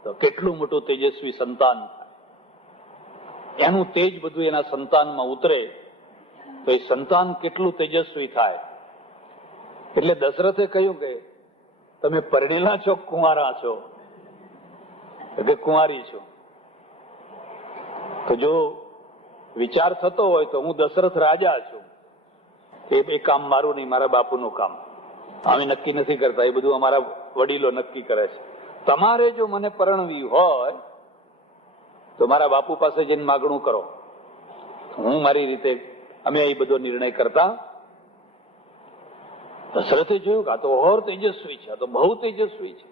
તો કેટલું મોટું તેજસ્વી સંતાન થાય. એનું તેજ બધું એના સંતાનમાં ઉતરે તો એ સંતાન કેટલું તેજસ્વી થાય. એટલે દશરથે કહ્યું કે તમે પરણેલા છો, કુંવારા છો? કે કુંવારી છો. તો જો વિચાર થતો હોય તો હું દશરથ રાજા છું. એ કામ મારું નહીં, મારા બાપુનું કામ. અમે નક્કી નથી કરતા, એ બધું અમારા વડીલો નક્કી કરે છે. તમારે જો મને પરણવી હોય તો મારા બાપુ પાસે જઈને માગણું કરો. હું મારી રીતે, અમે એ બધો નિર્ણય કરતા. દશરથે જોયું કે આ તો ઓર તેજસ્વી છે, આ તો બહુ તેજસ્વી છે.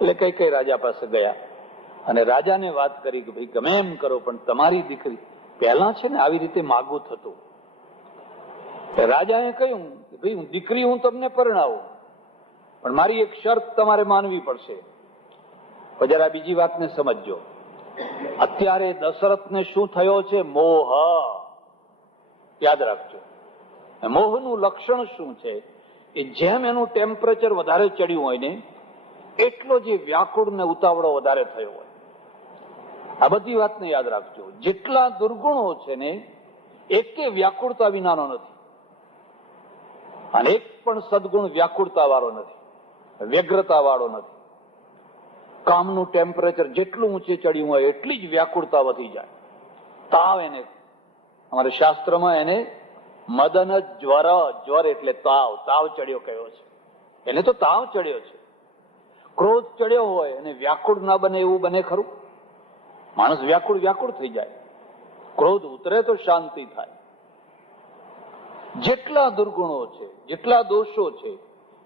એટલે કઈ રાજા પાસે ગયા અને રાજાને વાત કરી કે ભાઈ ગમે એમ કરો પણ તમારી દીકરી. પહેલા છે ને આવી રીતે માગવું થતું. રાજાએ કહ્યું કે ભાઈ દીકરી હું તમને પરણાવું, પણ મારી એક શરત તમારે માનવી પડશે. જરા બીજી વાતને સમજજો. અત્યારે દશરથને શું થયો છે? મોહ. યાદ રાખજો. મોહનું લક્ષણ શું છે? કે જેમ એનું ટેમ્પરેચર વધારે ચડ્યું હોય ને એટલો જે વ્યાકુળ ને ઉતાવળો વધારે થયો હોય. આ બધી વાતને યાદ રાખજો. જેટલા દુર્ગુણો છે ને એકે વ્યાકુળતા વિનાનો નથી, અને એક પણ સદગુણ વ્યાકુળતા વાળો નથી, વ્યગ્રતા વાળો નથી. કામનું ટેમ્પરેચર જેટલું ઊંચે ચડ્યું હોય એટલી જ વ્યાકુળતા વધી જાય. તાવ, એને અમારા શાસ્ત્રમાં એને મદન જ્વર એટલે તાવ, તાવ ચડ્યો કયો છે. એને તો તાવ ચડ્યો છે. ક્રોધ ચડ્યો હોય અને વ્યાકુળ ના બને એવું બને ખરું? માણસ વ્યાકુળ થઈ જાય. ક્રોધ ઉતરે તો શાંતિ થાય. જેટલા દુર્ગુણો છે, જેટલા દોષો છે,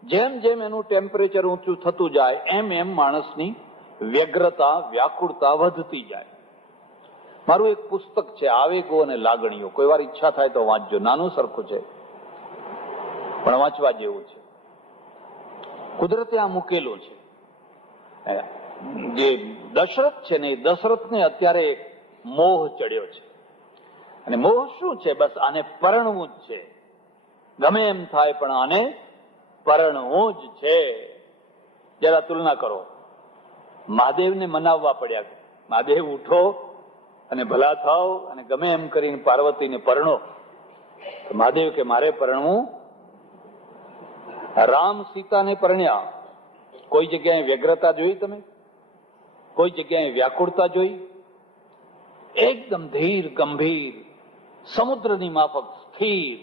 જેમ જેમ એનું ટેમ્પરેચર ઊંચું થતું જાય એમ એમ માણસની વ્યગ્રતા, વ્યાકુળતા વધતી જાય. મારું એક પુસ્તક છે, આવેગો અને લાગણીઓ. કોઈ વાર ઈચ્છા થાય તો વાંચજો. નાનું સરખું છે પણ વાંચવા જેવું છે. કુદરતે આ મૂકેલું છે. જે દશરથ છે ને, દશરથને અત્યારે મોહ ચડ્યો છે. અને મોહ શું છે? બસ આને પરણવું જ છે. ગમે એમ થાય પણ આને પરણવું જ છે. જરા તુલના કરો. મહાદેવને મનાવવા પડ્યા. મહાદેવ ઉઠો અને ભલા થાવ અને ગમે એમ કરીને પાર્વતીને પરણો. મહાદેવ કે મારે પરણવું. રામ સીતાને પરણ્યા. કોઈ જગ્યાએ વ્યગ્રતા જોઈ તમે? કોઈ જગ્યાએ વ્યાકુળતા જોઈ? એકદમ ધીર ગંભીર, સમુદ્રની માફક સ્થિર.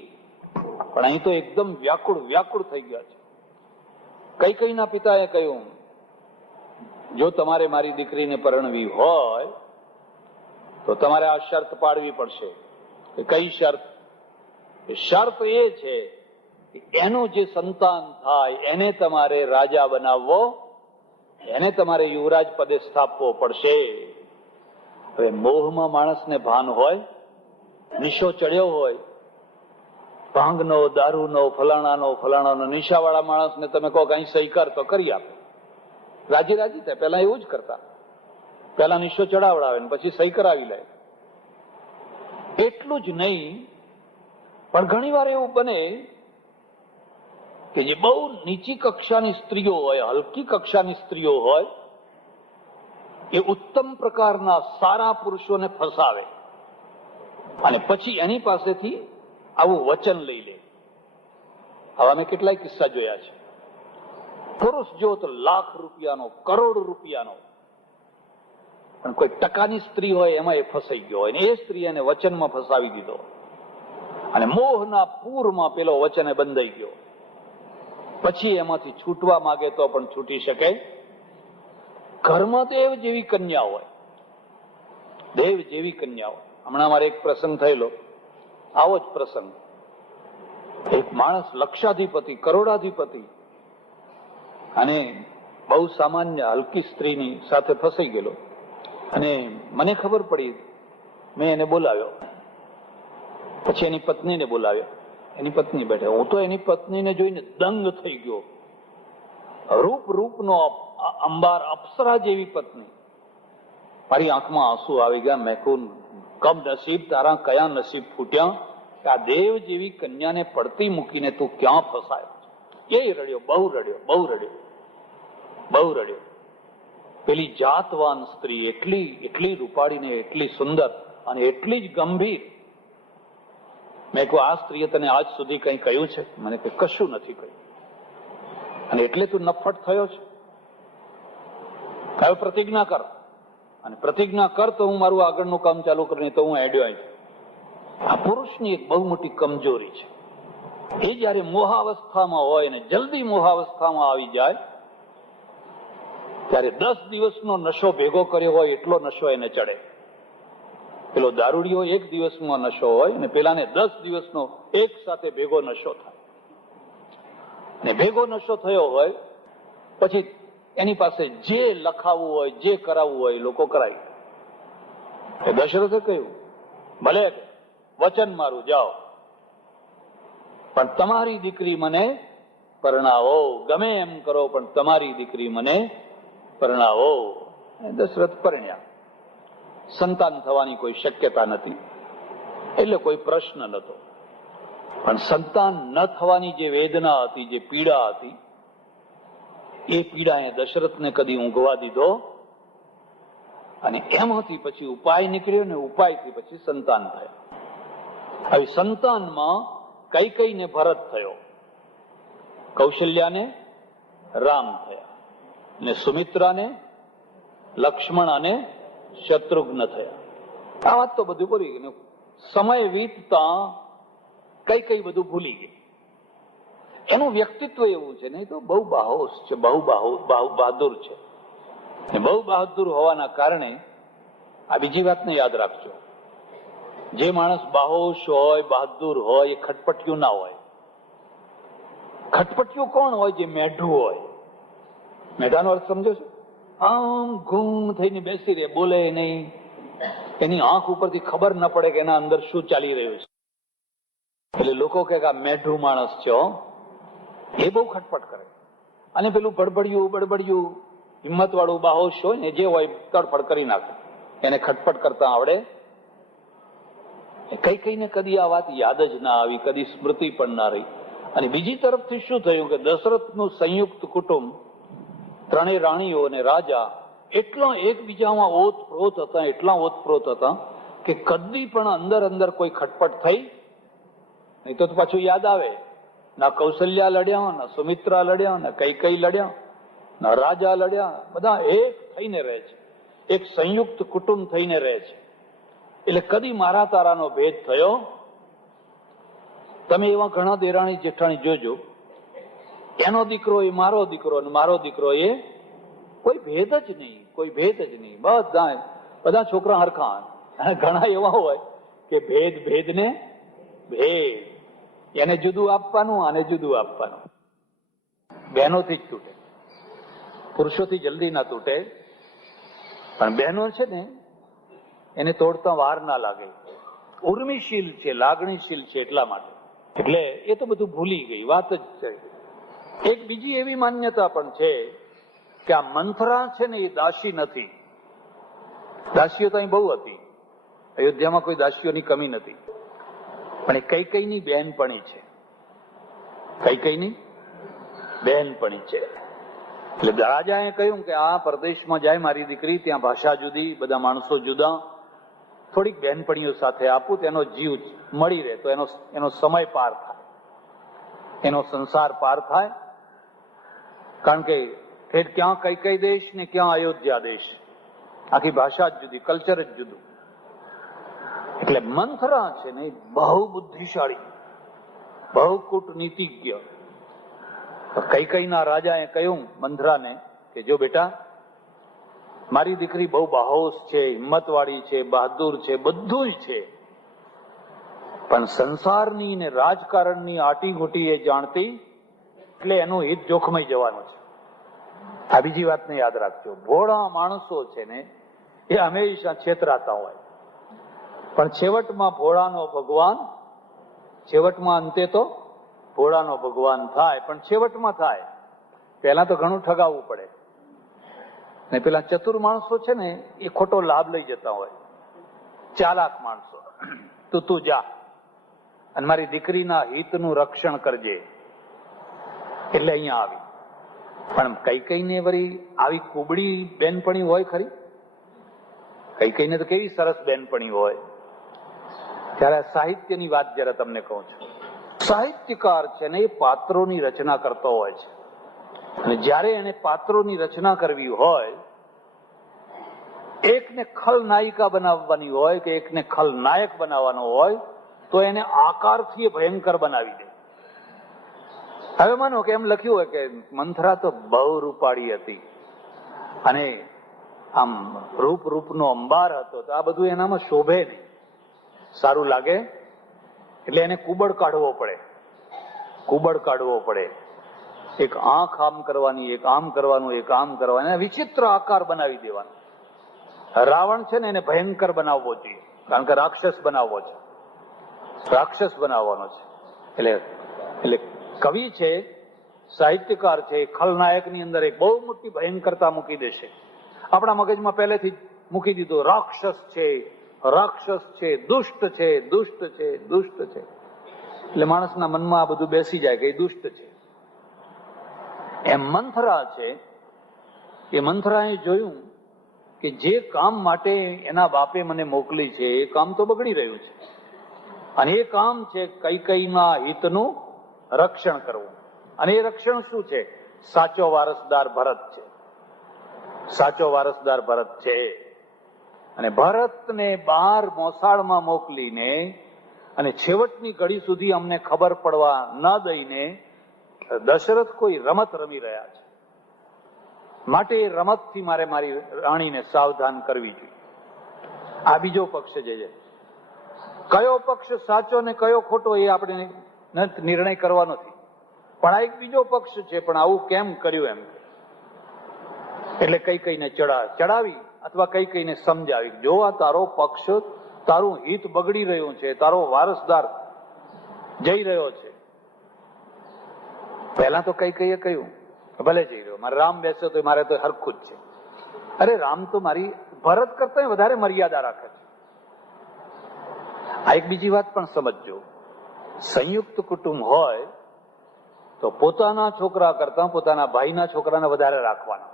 પણ અહીં તો એકદમ વ્યાકુળ થઈ ગયા છે. કૈકેયીના પિતાએ કહ્યું, જો તમારે મારી દીકરીને પરણવી હોય તો તમારે આ શરત પાડવી પડશે. કઈ શરત? શરત એ છે કે એનું જે સંતાન થાય એને તમારે રાજા બનાવવો, એને તમારે યુવરાજ પદે સ્થાપવો પડશે. હવે મોહમાં માણસને ભાન હોય, નિશો ચડ્યો હોય, ભાંગનો, દારૂનો, ફલાણાનો નિશાવાળા માણસને તમે કહો કે અહીં સહી કર તો કરી આપે, રાજી થાય. પેલા એવું જ કરતા, પેલા નિશો ચડાવડાવે ને પછી સહી કરાવી લે. એટલું જ નહીં, પણ ઘણી વાર એવું બને કે જે બહુ નીચી કક્ષાની સ્ત્રીઓ હોય, હલકી કક્ષાની સ્ત્રીઓ હોય, એ ઉત્તમ પ્રકારના સારા પુરુષોને ફસાવે અને પછી એની પાસેથી આવું વચન લઈ લે. હવે અમે કેટલાય કિસ્સા જોયા છે. પુરુષ જો તો લાખ રૂપિયાનો, કરોડ રૂપિયાનો, પણ કોઈ ટકાની સ્ત્રી હોય એમાં એ ફસાઈ ગયો હોય, એ સ્ત્રી એને વચનમાં ફસાવી દીધો અને મોહના પૂરમાં પેલો વચને બંધાઈ ગયો. પછી એમાંથી છૂટવા માંગે તો પણ છૂટી શકે. ઘરમાં દેવ જેવી કન્યા હોય, દેવ જેવી કન્યા હોય. હમણાં મારે એક પ્રસંગ થયેલો, આવો જ પ્રસંગ. એક માણસ લક્ષાધિપતિ, કરોડાધિપતિ, અને બહુ સામાન્ય હલકી સ્ત્રીની સાથે ફસાઈ ગયેલો. અને મને ખબર પડી, મેં એને બોલાવ્યો. પછી એની પત્નીને બોલાવ્યો. એની પત્ની બેઠે. હું તો એની પત્નીને જોઈને દંગ થઈ ગયો. રૂપનો અંબાર, અપ્સરા જેવી પત્ની. મારી આંખમાં આંસુ આવી ગયા. મેં કહ્યું, કમ નસીબ તારા, કયા નસીબ ફૂટ્યા કે આ દેવ જેવી કન્યાને પડતી મૂકીને તું ક્યાં ફસાયો? એ રડ્યો, બહુ રડ્યો. પેલી જાતવાન સ્ત્રી એટલી રૂપાળીને, એટલી સુંદર અને એટલી જ ગંભીર. મેં કહ્યું, આ સ્ત્રીએ તને આજ સુધી કંઈ કહ્યું છે? મને કે કશું નથી કહ્યું. અને એટલે તું નફટ થયો છે. હવે પ્રતિજ્ઞા કર, અને પ્રતિજ્ઞા કર તો હું મારું આગળનું કામ ચાલુ કરીને તો હું હેડ્યો આવી. આ પુરુષની એક બહુ મોટી કમજોરી છે. એ જયારે મોહાવસ્થામાં હોય ને જલ્દી મોહાવસ્થામાં આવી જાય ત્યારે 10 દિવસનો નશો ભેગો કર્યો હોય એટલો નશો એને ચડે. પેલો દારૂડિયો 1 દિવસમાં નશો હોય ને પેલાને 10 દિવસનો એક સાથે ભેગો નશો થાય. ને ભેગો નશો થયો હોય પછી એની પાસે જે લખાવવું હોય, જે કરાવવું હોય લોકો કરાવી. દશરથે કહ્યું, ભલે વચન મારું, જાઓ, પણ તમારી દીકરી મને પરણાવો. ગમે એમ કરો પણ તમારી દીકરી મને પરણાવો. દશરથ પરણ્યા. સંતાન થવાની કોઈ શક્યતા નથી એટલે કોઈ પ્રશ્ન નતો. પણ સંતાન ન થવાની જે વેદના હતી, જે પીડા હતી, એ પીડાએ દશરથને કદી ઊંઘવા દીધો. અને એમાંથી પછી ઉપાય નીકળ્યો ને ઉપાયથી પછી સંતાન થયા. હવે સંતાનમાં કૈકેયીને ભરત થયો, કૌશલ્યાને રામ થયા, ને સુમિત્રાને લક્ષ્મણ અને શત્રુઘ્ન થયા. આ વાત તો બધું ભૂલી ગયું. સમય વીતતા કૈકેયી બધું ભૂલી ગઈ. એનું વ્યક્તિત્વ એવું છે, નહીં તો બહુ બાહોશ છે, બહુ બહાદુર છે. બહુ બહાદુર હોવાના કારણે આ બીજી વાતને યાદ રાખજો, જે માણસ બાહોશ હોય, બહાદુર હોય, એ ખટપટિયું ના હોય. ખટપટિયું કોણ હોય? જે મેઢું હોય. મેઢાનો અર્થ સમજો છો? આમ ગુમ થઈને બેસી રહે, બોલે નહીં, એની આંખ ઉપરથી ખબર ન પડે કે એના અંદર શું ચાલી રહ્યું છે. એટલે લોકો કહે કે આ મેઢું માણસ છે, એ બહુ ખટપટ કરે. અને પેલું બડબડિયું હિંમત વાળું બાહોશ હોય ને, જે હોય તડફડ કરી નાખે. એને ખટપટ કરતા આવડે. કઈને કદી આ વાત યાદ જ ના આવી, કદી સ્મૃતિ પણ ના રહી. અને બીજી તરફથી શું થયું કે દશરથનું સંયુક્ત કુટુંબ, ત્રણેય રાણીઓ અને રાજા એટલા એકબીજામાં એટલા ઓતપ્રોત હતા કે કદી પણ અંદર કોઈ ખટપટ થઈ નહીં તો પાછું યાદ આવે. ના કૌશલ્યા લડ્યા, ના સુમિત્રા લડ્યા, ના કૈકેયી લડ્યા, ના રાજા લડ્યા. બધા એક થઈને રહે છે, એક સંયુક્ત કુટુંબ થઈને રહે છે. એટલે કદી મારા તારાનો ભેદ થયો. તમે એવા ઘણા દેરાણી જેઠાણી જોજો એનો દીકરો એ મારો દીકરો અને મારો દીકરો એ કોઈ ભેદ જ નહીં, કોઈ ભેદ જ નહીં. બધા છોકરા હરખા. ઘણા એવા હોય કે ભેદ ને ભેદ, એને જુદું આપવાનું અને જુદું આપવાનું. બહેનોથી જ તૂટે, પુરુષોથી જલ્દી ના તૂટે, પણ બહેનો છે ને એને તોડતા વાર ના લાગે. ઉર્મિશીલ છે, લાગણીશીલ છે, એટલા માટે. એટલે એ તો બધું ભૂલી ગઈ વાત જ છે. એક બીજી એવી માન્યતા પણ છે કે આ મંથરા છે ને એ દાસી નથી. દાસીઓ તો અહીં બહુ હતી, અયોધ્યામાં કોઈ દાસીઓની કમી નથી, પણ એ કૈકેયીની બહેનપણી છે. કૈકેયીની બહેનપણી છે. એટલે રાજાએ કહ્યું કે આ પરદેશમાં જાય મારી દીકરી, ત્યાં ભાષા જુદી, બધા માણસો જુદા, થોડીક બહેનપણીઓ સાથે આપું તો એનો જીવ મળી રહે, તો એનો સમય પાર થાય, એનો સંસાર પાર થાય. કારણ કે ક્યાં કૈકેયી દેશ ને ક્યાં અયોધ્યા દેશ, આખી ભાષા જ જુદી, કલ્ચર જ જુદું. એટલે મંથરા છે ને બહુ બુદ્ધિશાળી, બહુ કૂટનીતિજ્ઞ. કૈકેયીના રાજાએ કહ્યું મંથરાને કે જો બેટા, મારી દીકરી બહુ બાહોશ છે, હિંમતવાળી છે, બહાદુર છે, બધું જ છે, પણ સંસારની ને રાજકારણની આટી ઘૂંટી એ જાણતી, એટલે એનું હિત જોખમાઈ જવાનું છે. આ બીજી વાતને યાદ રાખજો. ભોળા માણસો છે ને એ હંમેશા છેતરાતા હોય, પણ છેવટમાં ભોળાનો ભગવાન, છેવટમાં અંતે તો ભોળાનો ભગવાન થાય. પણ છેવટમાં થાય પહેલા તો ઘણું ઠગાવવું પડે. ને પેલા ચતુર માણસો છે ને એ ખોટો લાભ લઈ જતા હોય, ચાલાક માણસો. તું જા અને મારી દીકરીના હિતનું રક્ષણ કરજે, એટલે અહીંયા આવી. પણ કૈકેયીને વળી આવી કુબડી બેનપણી હોય ખરી? કૈકેયીને તો કેવી સરસ બેનપણી હોય. ત્યારે સાહિત્યની વાત જરા તમને કહું છું. સાહિત્યકાર છે ને એ પાત્રોની રચના કરતો હોય છે, અને જ્યારે એને પાત્રોની રચના કરવી હોય, એકને ખલનાયિકા બનાવવાની હોય કે એકને ખલનાયક બનાવવાનો હોય, તો એને આકારથી ભયંકર બનાવી દે. હવે માનો કે એમ લખ્યું હોય કે મંથરા તો બહુ રૂપાળી હતી અને આમ રૂપનો અંબાર હતો, તો આ બધું એનામાં શોભે નહીં, સારું લાગે. એટલે એને કુબડ કાઢવો પડે, કુબડ કાઢવો પડે. એક આંખ આમ કરવાની, એક આમ કરવાનું, એક આમ કરવાનું, વિચિત્ર આકાર બનાવી દેવાનો. રાવણ છે ને એને ભયંકર બનાવવો જોઈએ, કારણ કે રાક્ષસ બનાવવો છે, રાક્ષસ બનાવવાનો છે. એટલે કવિ છે, સાહિત્યકાર છે, ખલનાયકની અંદર એક બહુ મોટી ભયંકરતા મૂકી દેશે. આપણા મગજમાં પહેલેથી મૂકી દીધું, રાક્ષસ છે, રાક્ષસ છે, દુષ્ટ છે, દુષ્ટ છે, દુષ્ટ છે. એટલે માણસના મનમાં આ બધું બેસી જાય કે એ દુષ્ટ છે. એમ મંથરા છે, એ મંથરાએ જોયું કે જે કામ માટે એના બાપે મને મોકલી છે એ કામ તો બગડી રહ્યું છે, અને એ કામ છે કૈકેયીના હિતનું રક્ષણ કરવું. અને એ રક્ષણ શું છે? સાચો વારસદાર ભરત છે, સાચો વારસદાર ભરત છે. અને ભરતને બહાર મોસાળમાં મોકલીને અને છેવટની ઘડી સુધી અમને ખબર પડવા ન દઈને દશરથ કોઈ રમત રમી રહ્યા છે, માટે એ રમતથી મારે મારી રાણીને સાવધાન કરવી જોઈએ. આ બીજો પક્ષ જે છે. કયો પક્ષ સાચો ને કયો ખોટો એ આપણે નિર્ણય કરવો નથી, પણ આ એક બીજો પક્ષ છે. પણ આવું કેમ કર્યું એમ, એટલે કૈકેયીને ચડાવી અથવા કૈકેયીને સમજાવી, જો આ તારો પક્ષ, તારું હિત બગડી રહ્યું છે, તારો વારસદાર જઈ રહ્યો છે. પહેલા તો કૈકેયીએ કહ્યું ભલે જઈ રહ્યો, મારે રામ બેસે તો મારે તો હરખું જ છે. અરે રામ તો મારી ભરત કરતા વધારે મર્યાદા રાખે છે. આ એક બીજી વાત પણ સમજજો, સંયુક્ત કુટુંબ હોય તો પોતાના છોકરા કરતા પોતાના ભાઈના છોકરાને વધારે રાખવાના,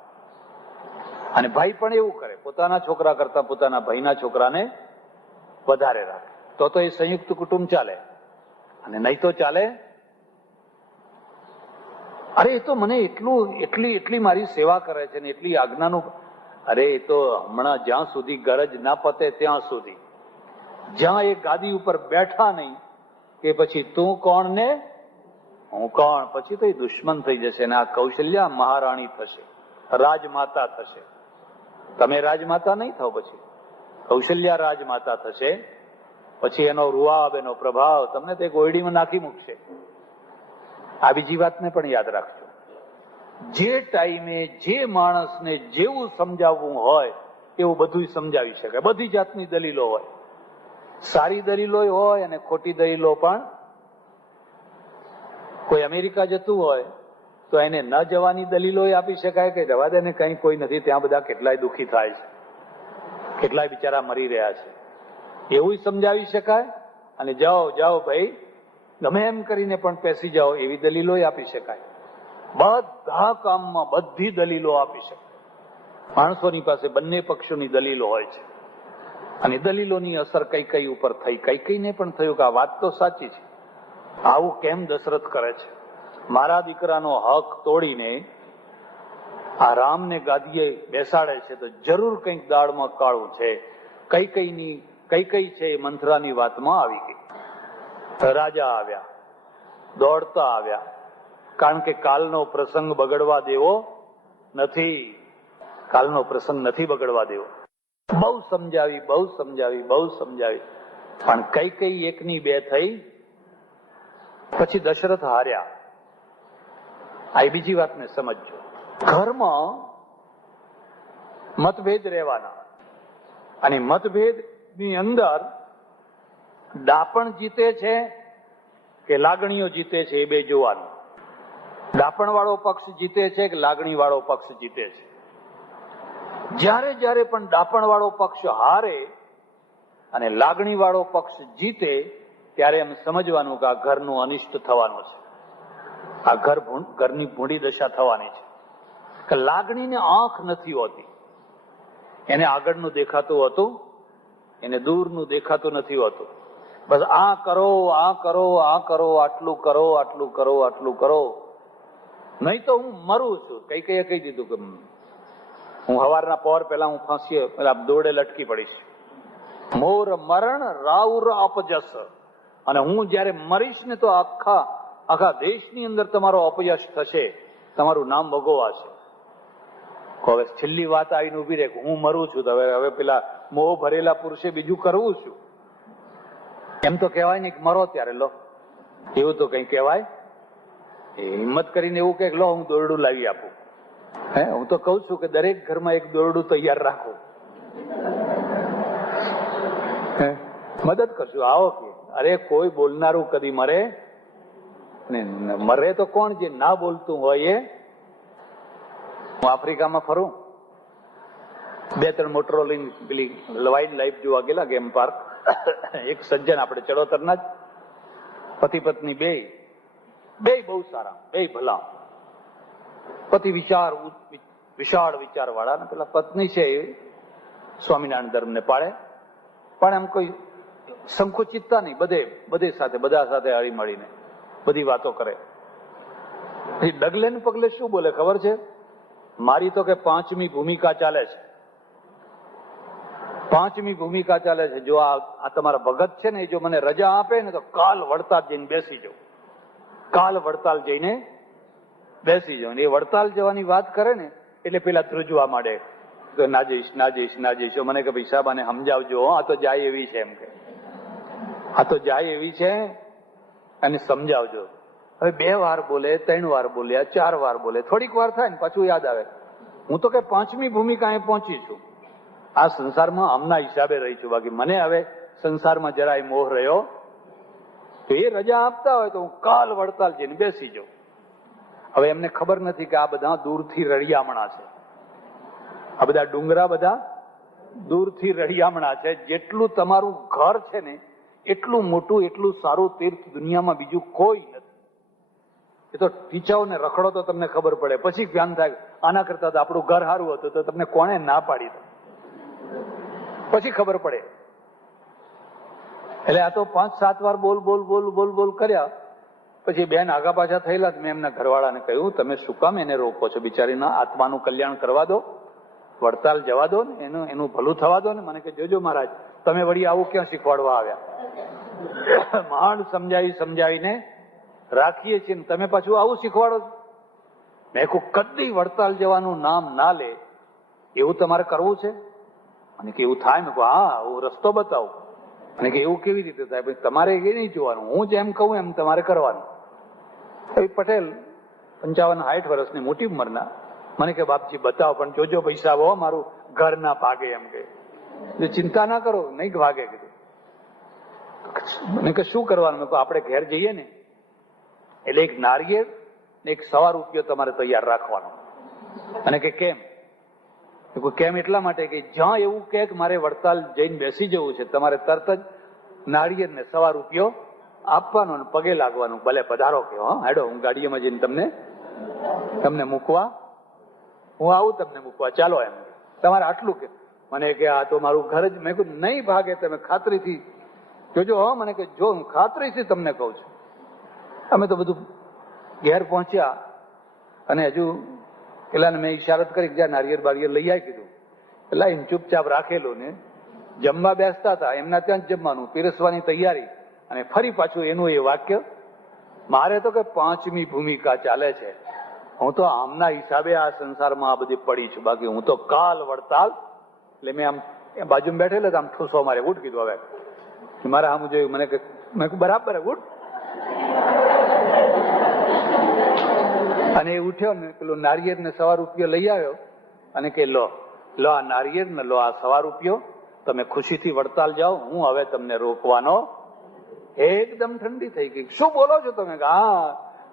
અને ભાઈ પણ એવું કરે, પોતાના છોકરા કરતા પોતાના ભાઈના છોકરાને વધારે રાખે, તો એ સંયુક્ત કુટુંબ ચાલે. અને નહીં તો ચાલે. અરે એ તો મને એટલી મારી સેવા કરે છે ને એટલી આજ્ઞાનું, અરે એ તો હમણાં જ્યાં સુધી ગરજ ના પતે ત્યાં સુધી, જ્યાં એ ગાદી ઉપર બેઠા નહીં કે પછી તું કોણ ને હું કોણ, પછી તો એ દુશ્મન થઈ જશે અને આ કૌશલ્યા મહારાણી થશે, રાજમાતા થશે. તમે રાજમાતા નહીં થાવ, પછી કૌશલ્યા રાજમાતા થશે. પછી એનો રૂઆબ, એનો પ્રભાવ તમને તે ગોયડીમાં નાખી મૂકશે. આ બીજી વાતને પણ યાદ રાખજો. જે ટાઈમે જે માણસને જેવું સમજાવવું હોય એવું બધું સમજાવી શકાય. બધી જાતની દલીલો હોય, સારી દલીલો હોય અને ખોટી દલીલો પણ. કોઈ અમેરિકા જતું હોય તો એને ન જવાની દલીલો આપી શકાય કે જવા દે ને, કઈ કોઈ નથી ત્યાં, બધા કેટલાય દુઃખી થાય છે, કેટલાય બિચારા મરી રહ્યા છે, એવું સમજાવી શકાય. અને જાઓ જાઓ ભાઈ ગમે એમ કરીને પણ પેસી જાઓ, એવી દલીલો આપી શકાય. બધા કામમાં બધી દલીલો આપી શકાય. માણસોની પાસે બંને પક્ષોની દલીલો હોય છે અને દલીલોની અસર કઈ કઈ ઉપર થઈ. કઈ કઈને પણ થયું કે આ વાત તો સાચી છે, આવું કેમ દશરથ કરે છે? મારા દીકરાનો હક તોડીને આ રામને ગાદીએ બેસાડે છે તો જરૂર કંઈક દાળમાં કાળું છે. કઈ કઈ છે એ મંથરાની વાતમાં આવી ગઈ. રાજા આવ્યા, દોડતા આવ્યા, કારણ કે કાલનો પ્રસંગ બગડવા દેવો નથી. કાલનો પ્રસંગ નથી બગડવા દેવો. બહુ સમજાવી પણ કઈ એકની બે થઈ. પછી દશરથ હાર્યા. આ બીજી વાતને સમજજો. ઘરમાં મતભેદ રહેવાના અને મતભેદની અંદર દાપણ જીતે છે કે લાગણીઓ જીતે છે એ બે જોવાનું. દાપણ વાળો પક્ષ જીતે છે કે લાગણી વાળો પક્ષ જીતે છે? જ્યારે પણ દાપણ વાળો પક્ષ હારે અને લાગણી વાળો પક્ષ જીતે ત્યારે એમ સમજવાનું કે આ ઘરનું અનિષ્ટ થવાનું છે, આ ઘરની ભૂંડી દશા થવાની છે. કે લાગણીને આંખ નથી હોતી, એને આગળનું દેખાતું હતું, એને દૂરનું દેખાતું નથી હોતું. બસ આ કરો, આટલું કરો, નહીં તો હું મરું છું. કઈ દીધું કે હું સવારના પહોર પહેલા હું ફાંસી દોડે લટકી પડીશ. મોર મરણ રાઉર અપજસ. અને હું જયારે મરીશ ને તો આખા દેશની અંદર તમારો અપયશ થશે, તમારું નામ ભોગવાશે. હવે છેલ્લી વાત આવીને ઉભી રહે, હું મરું છું તો હવે પેલા મોહ ભરેલા પુરુષે બીજું કરવું છું? એમ તો કહેવાય ને કે મરો ત્યારે લો, એવું તો કઈ કહેવાય? એ હિંમત કરીને એવું કે લો હું દોરડું લાવી આપું. હું તો કઉ છું કે દરેક ઘરમાં એક દોરડું તૈયાર રાખો, મદદ કરશું. આવો કે અરે કોઈ બોલનારું કદી મરે ને, મરે તો કોણ જે ના બોલતું હોય એ. હું આફ્રિકામાં ફરું, 2-3 મોટરો લઈને પેલી વાઇલ્ડ લાઈફ જોવા ગયેલા, ગેમ પાર્ક. એક સજ્જન આપણે ચડોતરના જ પતિ પત્ની બે બહુ સારા, બે ભલા. પતિ વિશાળ વિચાર વાળા ને પેલા પત્ની છે એ સ્વામિનારાયણ ધર્મને પાળે, પણ એમ કોઈ સંકુચિતતા નહીં, બધા સાથે હળી મળીને બધી વાતો કરે. ડગલે ને પગલે શું બોલે ખબર છે? મારી તો કે 5મી ભૂમિકા ચાલે છે. 5મી ભૂમિકા ચાલે છે. જો આ તમારા ભગત છે ને, જો મને રજા આપે ને તો કાલ વડતાલ જઈને બેસી જાઉં. એ વડતાલ જવાની વાત કરે ને એટલે પેલા ધ્રુજવા માંડે, ના જઈશ. મને કે ભાઈ સાહેબ આને સમજાવજો, આ તો જાય એવી છે, એમ કે આ તો જાય એવી છે અને સમજાવજો. હવે 2 વાર બોલે, 3 વાર બોલ્યા, 4 વાર બોલે, થોડીક વાર થાય ને પાછું યાદ આવે, હું તો કે 5મી ભૂમિકા એ પહોંચી છું. આ સંસારમાં આમના હિસાબે રહી છું, બાકી મને હવે સંસારમાં જરાય મોહ રહ્યો. તો એ રજા આપતા હોય તો હું કાલ વડતાલ જઈને બેસી જાઉં. હવે એમને ખબર નથી કે આ બધા દૂરથી રળિયામણા છે, આ બધા ડુંગરા બધા દૂરથી રળિયામણા છે. જેટલું તમારું ઘર છે ને એટલું મોટું, એટલું સારું તીર્થ દુનિયામાં બીજું કોઈ નથી. એ તો ટીચાઓ ને રખડો તો તમને ખબર પડે, પછી ધ્યાન થાય આના કરતા તો આપણું ઘર સારું હતું તો તમને કોણે ના પાડી દે, પછી ખબર પડે. એટલે આ તો 5-7 વાર બોલ કર્યા. પછી બેન આગા પાછા થયેલા. મેં એમના ઘરવાળાને કહ્યું, તમે શું કામ એને રોકો છો? બિચારીના આત્માનું કલ્યાણ કરવા દો, વડતાલ જવા દો ને, એનું ભલું થવા દો ને. મને કે જોજો મહારાજ, તમે વળી આવું ક્યાં શીખવાડવા આવ્યા? માંડ સમજાવીને રાખીએ છીએ ને તમે પાછું આવું શીખવાડો છો. મેં કહું કદી વડતાલ જવાનું નામ ના લે એવું તમારે કરવું છે? અને કે એવું થાય? મેં કહું હા, હું રસ્તો બતાવું. અને કે એવું કેવી રીતે થાય? ભાઈ તમારે એ નહીં જોવાનું, હું જેમ કહું એમ તમારે કરવાનું. પટેલ 55-60 વર્ષની મોટી ઉંમરના મને કે બાપજી બતાવો, પણ જોજો પૈસા આવો, મારું ઘર ના ભાગે. એમ કે ચિંતા ના કરો, નહીં ભાગે. કીધું મને કે શું કરવાનું? મેં કહું આપણે ઘેર જઈએ ને એટલે એક નારિયેળ ને એક ₹100 તમારે તૈયાર રાખવાનો. અને કે કેમ? કેમ એટલા માટે કે જ્યાં એવું કે મારે વડતાલ જઈને બેસી જવું છે, તમારે તરત જ નાળિયેર ને ₹100 આપવાનો અને પગે લાગવાનું. ભલે પધારો કે હા હેડો, હું ગાડીમાં જઈને તમને મૂકવા, હું આવું તમને મૂકવા, ચાલો. એમ તમારે આટલું કે મને કે આ તો મારું ઘર જ. મેં કહ્યું નહીં ભાગે, તમે ખાતરીથી જોજો. હા, મને કે જો હું ખાતરીથી તમને કહું છું. અમે તો બધું ઘેર પહોંચ્યા અને હજુ પેલાને મેં ઈશારત કરી જ્યાં નારિયેળ બારિયેળ લઈ આવી કીધું. પેલા એમ ચૂપચાપ રાખેલું ને જમવા બેસતા હતા, એમના ત્યાં જ જમવાનું, પીરસવાની તૈયારી. અને ફરી પાછું એનું એ વાક્ય, મારે તો કે 5મી ભૂમિકા ચાલે છે, હું તો આમના હિસાબે આ સંસારમાં આ બધી પડી છું, બાકી હું તો કાલ વડતાલ. એટલે મેં આમ બાજુમાં બેઠેલો આમ ઠૂસો મારે ઉઠ કીધું. હવે મારે આમ જોયું, મને કે મેં બરાબર ઉઠ. અને એ ઉઠ્યો ને પેલું નારિયેળ ને ₹100 લઈ આવ્યો અને કે લો આ નારિયેળ ને લો આ ₹100, તમે ખુશીથી વડતાલ જાઓ, હું હવે તમને રોકવાનો. એકદમ ઠંડી થઈ ગઈ. શું બોલો છો તમે? હા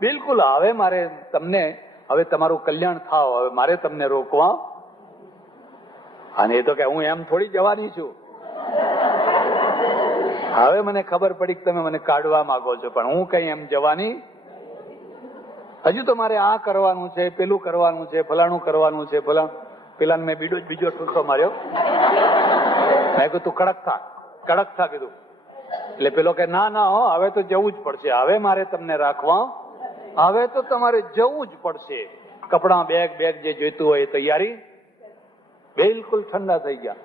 બિલકુલ, હવે મારે તમને, હવે તમારું કલ્યાણ થાવ, હવે મારે તમને રોકવા. અને એ તો કે હું એમ થોડી જવાની છું. હવે મને ખબર પડી કે તમે મને કાઢવા માંગો છો, પણ હું કઈ એમ જવાની. હજુ તો મારે આ કરવાનું છે, પેલું કરવાનું છે, ફલાણું કરવાનું છે, પેલાને મેં બીજો ઠૂસો માર્યો. મેં કીધું તું કડક થા કીધું. એટલે પેલો કે ના હો, હવે તો જવું જ પડશે, હવે મારે તમને રાખવા, હવે તો તમારે જવું જ પડશે. કપડા બેગ જે જોઈતું હોય એ તૈયારી. બિલકુલ ઠંડા થઈ ગયા.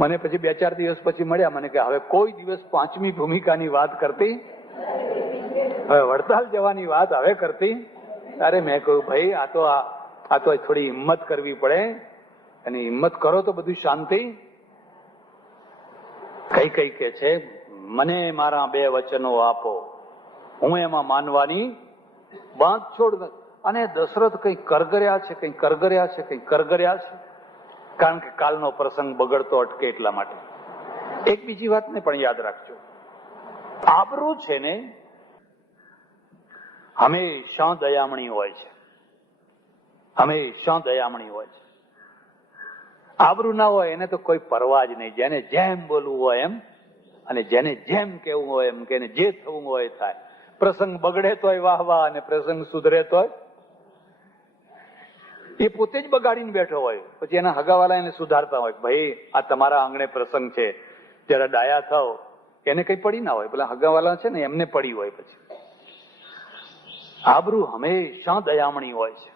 મને પછી 2-4 દિવસ પછી મળ્યા. મને કે હવે કોઈ દિવસ 5મી ભૂમિકાની વાત કરતી, હવે વડતાલ જવાની વાત હવે કરતી. અરે મેં કહ્યું ભાઈ આ તો થોડી હિંમત કરવી પડે, અને હિંમત કરો તો બધું શાંતિ. કઈ કે છે મને મારા 2 વચનો આપો, હું એમાં માનવાની બાંધ છોડ. અને દશરથ કઈ કરગર્યા છે. કારણ કે કાલનો પ્રસંગ બગડતો અટકે એટલા માટે. એક બીજી વાતને પણ યાદ રાખજો, આબરૂ છે ને હંમેશા દયામણી હોય છે, હંમેશા દયામણી હોય છે. આબરૂ ના હોય એને તો કોઈ પરવા જ નહીં. જેને જેમ બોલવું હોય એમ, અને જેને જેમ કેવું હોય એમ, કે જે થવું હોય થાય. પ્રસંગ બગડે તોય વાહ વાહ, અને પ્રસંગ સુધરે તોય. એ પોતે જ બગાડીને બેઠો હોય, પછી એના હગાવાલા એને સુધારતા હોય, ભાઈ આ તમારા આંગણે પ્રસંગ છે, જરા ડાયા થાવ. એને કઈ પડી ના હોય, પેલા હગાવાલા છે ને એમને પડી હોય. પછી આબરૂ હંમેશા દયામણી હોય છે.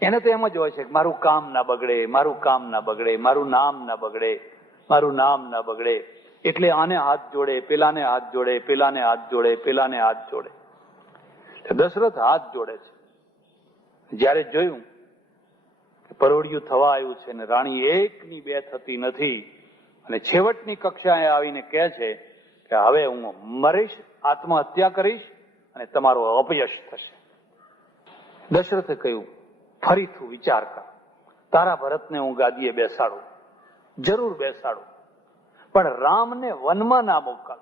એને તો એમ જ હોય છે કે મારું કામ ના બગડે, મારું કામ ના બગડે, મારું નામ ના બગડે, મારું નામ ના બગડે. એટલે આને હાથ જોડે, પેલાને હાથ જોડે, પેલાને હાથ જોડે, પેલાને હાથ જોડે. દશરથ હાથ જોડે છે. જયારે જોયું પરોડિયું થવા આવ્યું છે ને રાણી 1ની 2 થતી નથી, અને છેવટની કક્ષાએ આવીને કહે છે કે હવે હું મરીશ, આત્મહત્યા કરીશ, અને તમારો અપયશ થશે. દશરથે કહ્યું ફરી તું વિચાર કર, તારા ભરતને હું ગાદીએ બેસાડું, જરૂર બેસાડું, પણ રામને વનમાં ના મોકલ,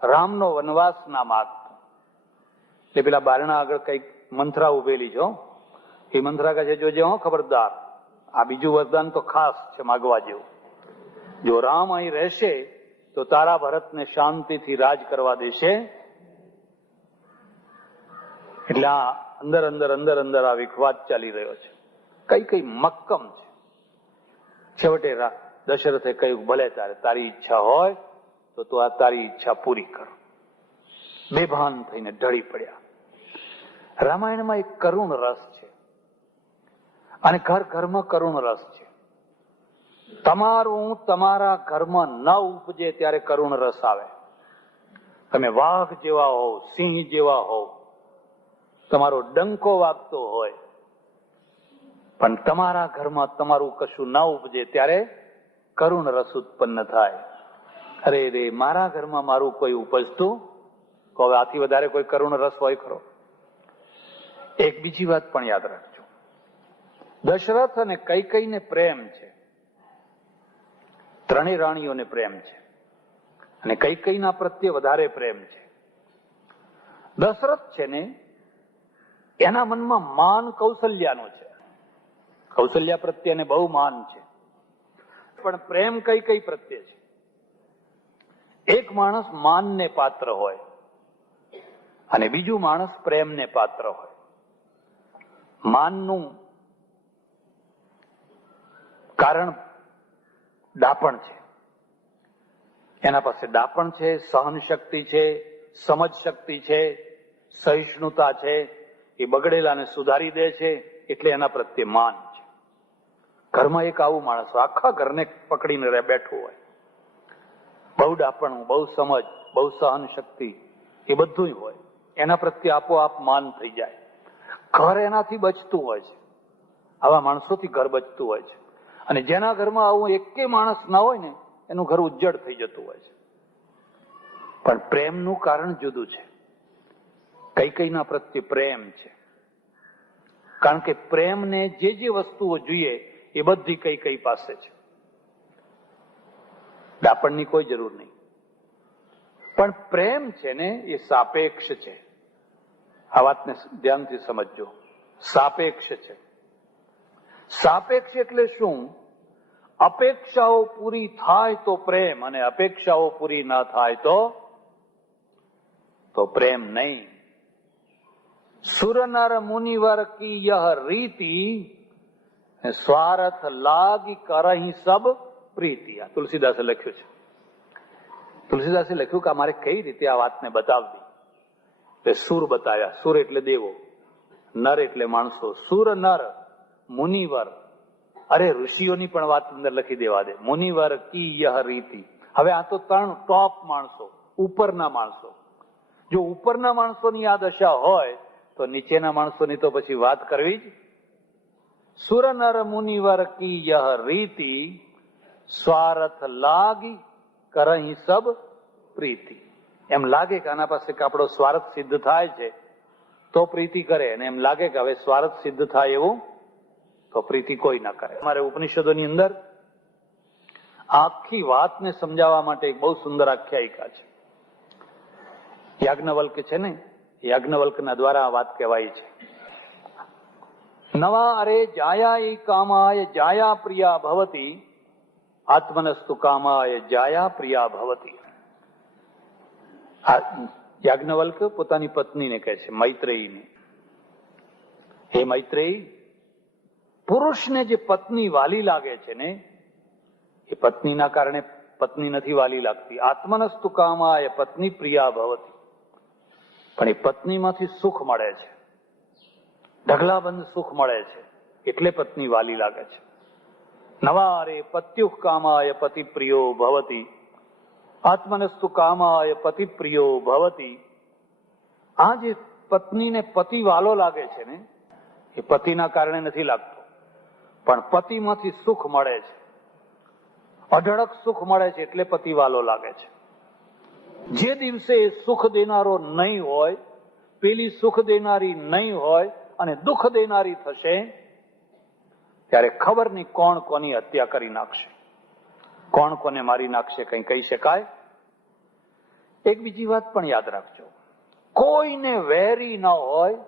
રામનો વનવાસ ના માગ. એટલે પેલા બારણા આગળ કઈક મંથરા ઉભેલી છો, એ મંથરા કહે છે જોજે હો ખબરદાર, આ બીજું વરદાન તો ખાસ છે માગવા જેવું. જો રામ અહીં રહેશે તો તારા ભરતને શાંતિથી રાજ કરવા દેશે. એટલે આ અંદર આ વિખવાદ ચાલી રહ્યો છે, કઈ મક્કમ છે. છેવટે દશરથે કહ્યું ભલે તારી ઈચ્છા હોય તો તું આ તારી ઈચ્છા પૂરી કર. બેભાન થઈને ઢળી પડ્યા. રામાયણમાં એક કરુણ રસ છે, અને ઘરમાં કરુણ રસ છે. તમારા ઘરમાં ન ઉપજે ત્યારે કરુણ રસ આવે. તમે વાઘ જેવા હોવ, સિંહ જેવા હોવ, તમારો ડંકો વાગતો હોય, પણ તમારા ઘરમાં તમારું કશું ના ઉપજે ત્યારે કરુણ રસ ઉત્પન્ન થાય. અરે રે, મારા ઘરમાં મારું કોઈ ઉપજતું, તો હવે આથી વધારે કોઈ કરુણ રસ હોય ખરો? એક બીજી વાત પણ યાદ રાખજો. દશરથ અને કૈકેયીને પ્રેમ છે, ત્રણેય રાણીઓને પ્રેમ છે, અને કૈકેયીના પ્રત્યે વધારે પ્રેમ છે. દશરથ છે ને, એના મનમાં માન કૌશલ્યાનું છે. કૌશલ્યા પ્રત્યે એને બહુ માન છે, પણ પ્રેમ કૈકેયી પ્રત્યે છે. એક માણસ માનને પાત્ર હોય અને બીજું માણસ પ્રેમને પાત્ર હોય. માનનું કારણ ડાપણ છે, એના પાસે ડાપણ છે, સહન શક્તિ છે, સમજ શક્તિ છે, સહિષ્ણુતા છે, એ બગડેલાને સુધારી દે છે, એટલે એના પ્રત્યે માન છે. ઘરમાં એક આવું માણસ આખા ઘરને પકડીને બેઠું હોય, બહુ ડાપણ, બહુ સમજ, બહુ સહન શક્તિ, એ બધું હોય, એના પ્રત્યે આપોઆપ માન થઈ જાય. ઘર એનાથી બચતું હોય છે, આવા માણસોથી ઘર બચતું હોય છે. અને જેના ઘરમાં આવું એકે માણસ ના હોય ને, એનું ઘર ઉજ્જડ થઈ જતું હોય છે. પણ પ્રેમનું કારણ જુદું છે. કૈકેયીના પ્રત્યે પ્રેમ છે, કારણ કે પ્રેમને જે જે વસ્તુઓ જોઈએ એ બધી કૈકેયી પાસે છે. ડાપણની કોઈ જરૂર નહીં. પણ પ્રેમ છે ને, એ સાપેક્ષ છે. આ વાતને ધ્યાનથી સમજજો. સાપેક્ષ છે. સાપેક્ષ એટલે શું? અપેક્ષાઓ પૂરી થાય તો પ્રેમ, અને અપેક્ષાઓ પૂરી ના થાય તો પ્રેમ નહીં. સુર નર મુનિવર કી યહ રીતિ, સ્વાર્થ લાગી કરહી સબ પ્રીતિ. આ તુલસીદાસે લખ્યું છે. તુલસીદાસે લખ્યું કે અમારે કઈ રીતે આ વાતને બતાવવી. સુર બતાવ્યા. સુર એટલે દેવો, નર એટલે માણસો. સુર નર મુનિવર, અરે ઋષિઓની પણ વાત અંદર લખી દેવા દે. મુનિવર કી યહ રીતિ. હવે આ તો 3 ટોપ માણસો, ઉપરના માણસો. જો ઉપરના માણસોની આ દશા હોય તો નીચેના માણસોની તો પછી વાત કરવી જ. સુર નર મુનિવર કી યહ રીતિ, સ્વાર્થ લાગી કરહી સબ પ્રીતિ. એમ લાગે કે આના પાસે આપણો સ્વાર્થ સિદ્ધ થાય છે તો પ્રીતિ કરે, અને એમ લાગે કે હવે સ્વાર્થ સિદ્ધ થાય એવું તો પ્રીતિ કોઈ ના કરે. અમારે ઉપનિષદોની અંદર આખી વાતને સમજાવવા માટે એક બહુ સુંદર આખ્યાયિકા છે. યાજ્ઞવલ્ક છે ને, યાજ્ઞવલ્કના દ્વારા આ વાત કહેવાય છે. નવા અરે જાયા કામાય જાયા પ્રિયા ભવતી, આત્મનસ્તુ કામાય જાયા પ્રિયા ભવતી. યાજ્ઞવલ્ક પોતાની પત્નીને કહે છે, મૈત્રેયીને, હે મૈત્રેયી, પુરુષને જે પત્ની વાલી લાગે છે ને, એ પત્નીના કારણે પત્ની નથી વાલી લાગતી. આત્મનસ્તુ કામાય પત્ની પ્રિયા ભવતી. પણ એ પત્નીમાંથી સુખ મળે છે, ઢગલાબંધ સુખ મળે છે, એટલે પત્ની વાલી લાગે છે. નવારે પત્યુઃ કામાય પતિ પ્રિયો ભવતી, આત્મનસ્તુ કામાય પતિ પ્રિયો ભવતી. આ જે પત્નીને પતિ વાલો લાગે છે ને, એ પતિના કારણે નથી લાગતો, પણ પતિમાંથી સુખ મળે છે, અઢળક સુખ મળે છે, એટલે પતિ વાલો લાગે છે. જે દિવસે સુખ દેનારો નહીં હોય, પેલી સુખ દેનારી નહીં હોય અને દુઃખ દેનારી થશે, ત્યારે ખબર નહીં કોણ કોની હત્યા કરી નાખશે, કોણ કોને મારી નાખશે, કઈ કહી શકાય. એક બીજી વાત પણ યાદ રાખજો, કોઈને વેરી ન હોય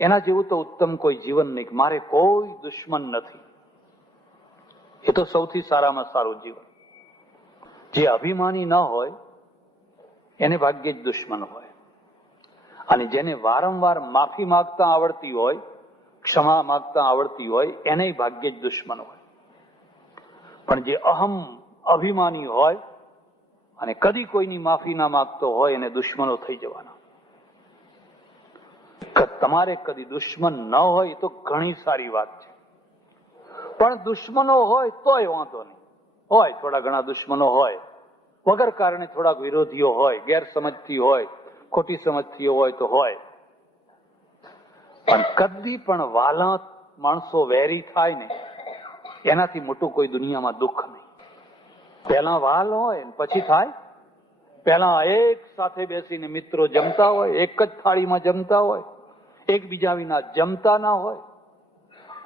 એના જેવું તો ઉત્તમ કોઈ જીવન નહીં. મારે કોઈ દુશ્મન નથી, એ તો સૌથી સારામાં સારું જીવન. જે અભિમાની ન હોય એને ભાગ્યે જ દુશ્મન હોય, અને જેને વારંવાર માફી માંગતા આવડતી હોય, ક્ષમા માંગતા આવડતી હોય, એને ભાગ્યે જ દુશ્મન હોય. પણ જે અહમ અભિમાની હોય અને કદી કોઈની માફી ના માંગતો હોય, એને દુશ્મનો થઈ જવાના. તમારે કદી દુશ્મન ન હોય તો ઘણી સારી વાત છે, પણ દુશ્મનો હોય તોય વાંધો નહીં. હોય થોડા ઘણા દુશ્મનો હોય વગર કારણે થોડાક વિરોધીઓ હોય, ગેરસમજથી હોય, ખોટી સમજથી હોય તો હોય, પણ કદી પણ વાલા માણસો વેરી થાય ને એનાથી મોટું કોઈ દુનિયામાં દુઃખ નહીં. પહેલા વાલ હોય ને પછી થાય. પહેલા એક સાથે બેસીને મિત્રો જમતા હોય, એક જ થાળીમાં જમતા હોય, એકબીજા વિના જમતા ના હોય,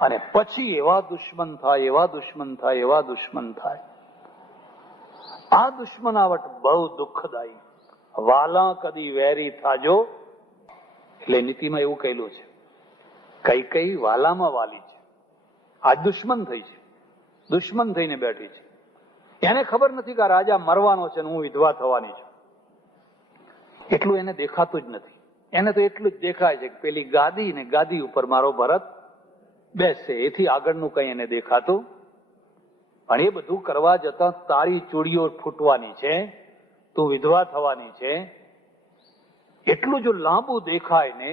અને પછી એવા દુશ્મન થાય, એવા દુશ્મન થાય, એવા દુશ્મન થાય. આ દુશ્મનાવટ બહુ દુઃખદાયી. વાલા કદી વેરી થાજો, એટલે નીતિમાં એવું કહેલું છે, કઈ કઈ વાલામાં વાલી છે, આ દુશ્મન થઈ છે, દુશ્મન થઈને બેઠી છે. એને ખબર નથી કે રાજા મરવાનો છે ને હું વિધવા થવાની છું. એટલું એને દેખાતું જ નથી. એને તો એટલું જ દેખાય છે કે પેલી ગાદી ને ગાદી ઉપર મારો ભરત બેસશે, એથી આગળનું કઈ એને દેખાતું. અને એ બધું કરવા જતા તારી ચૂડીઓ ફૂટવાની છે, તું વિધવા થવાની છે, એટલું જો લાંબુ દેખાય ને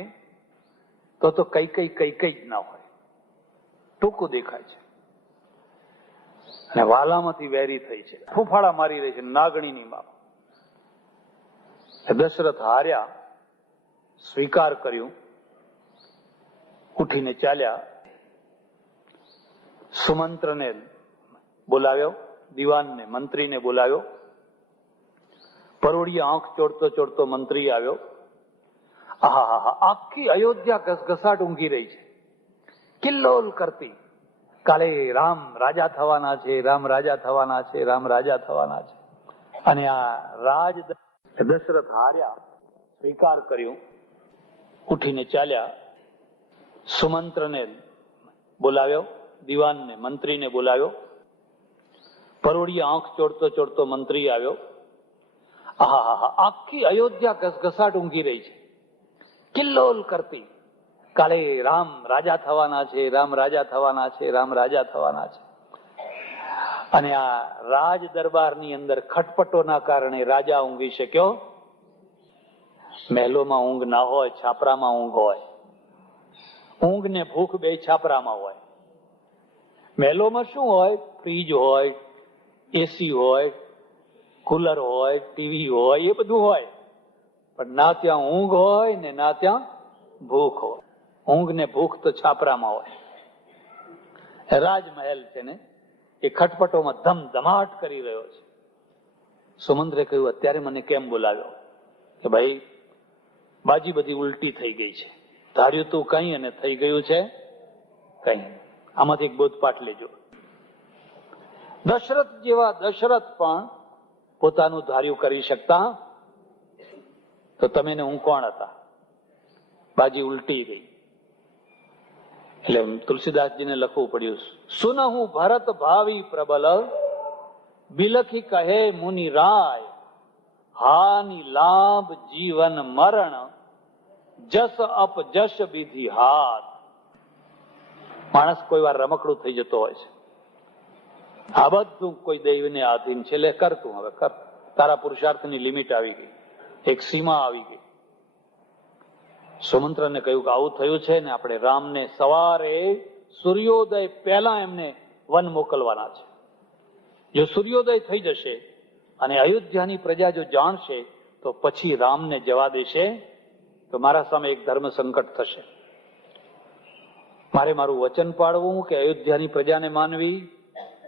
તો કઈ કઈ જ ના હોય, ટૂંકું દેખાય છે. અને વાલામાંથી વેરી થઈ છે, ફૂફાડા મારી રહી છે નાગણીની માપ. દશરથ હાર્યા, સ્વીકાર કર્યું, ઉઠીને ચાલ્યા. સુમંત્રને બોલાવ્યો, દિવાનને, મંત્રીને બોલાવ્યો. પરોડીએ આંખ ચોડતો ચોડતો મંત્રી આવ્યો. આખી અયોધ્યા ઘસઘસાટ ઊંઘી રહી છે, કિલ્લોલ કરતી. કાલે રામ રાજા થવાના છે, રામ રાજા થવાના છે, રામ રાજા થવાના છે. અને આ રાજ દશરથ હાર્યા, સ્વીકાર કર્યું, ઉઠીને ચાલ્યા. સુમંત્રને બોલાવ્યો, દિવાનને, મંત્રીને બોલાવ્યો. પરોડીએ આંખ ચોડતો ચોડતો મંત્રી આવ્યો. આખી અયોધ્યા ઘસઘસાટ ઊંઘી રહી છે, કિલ્લોલ કરતી. કાલે રામ રાજા થવાના છે, રામ રાજા થવાના છે, રામ રાજા થવાના છે. અને આ રાજ દરબારની અંદર ખટપટોના કારણે રાજા ઊંઘી શક્યો. મહેલોમાં ઊંઘ ના હોય, છાપરામાં ઊંઘ હોય. ઊંઘ ને ભૂખ બે છાપરામાં હોય. મહેલોમાં શું હોય? ફ્રીજ હોય, એસી હોય, કુલર હોય, ટીવી હોય, એ બધું હોય. પણ ના ત્યાં ઊંઘ હોય ને ના ત્યાં ભૂખ હોય. ઊંઘ ને ભૂખ તો છાપરામાં હોય. રાજમહેલ છે ને એ ખટપટોમાં ધમધમાટ કરી રહ્યો છે. સુમંત્રે કહ્યું, અત્યારે મને કેમ બોલાવ્યો? કે ભાઈ બાજી બધી ઉલટી થઈ ગઈ છે. ધાર્યું તું કઈ અને થઈ ગયું છે કઈ. આમાંથી એક બોધપાઠ લેજો. દશરથ જેવા દશરથ પણ પોતાનું ધાર્યું કરી શકતા, તો તમે ને હું કોણ હતા? બાજી ઉલટી ગઈ. એટલે તુલસીદાસજીને લખવું પડ્યું, સુનહું ભરત ભાવી પ્રબલ, બિલખી કહે મુનિ રાય, હાનિ લાભ જીવન મરણ, જસ અપ જશ વિધિ હાથ. માણસ કોઈ વાર રમકડું થઈ જતો હોય છે. આ બધું કોઈ દૈવને આધીન છે, લે કર તું, હવે કર. તારા પુરુષાર્થની લિમિટ આવી ગઈ, એક સીમા આવી ગઈ. સુમંત્રને કહ્યું કે આવું થયું છે ને આપણે રામને સવારે સૂર્યોદય પહેલા એમને વન મોકલવાના છે. જો સૂર્યોદય થઈ જશે અને અયોધ્યાની પ્રજા જો જાણશે તો પછી રામને જવા દેશે તો મારા સામે એક ધર્મ સંકટ થશે. મારે મારું વચન પાળવું કે અયોધ્યાની પ્રજાને માનવી,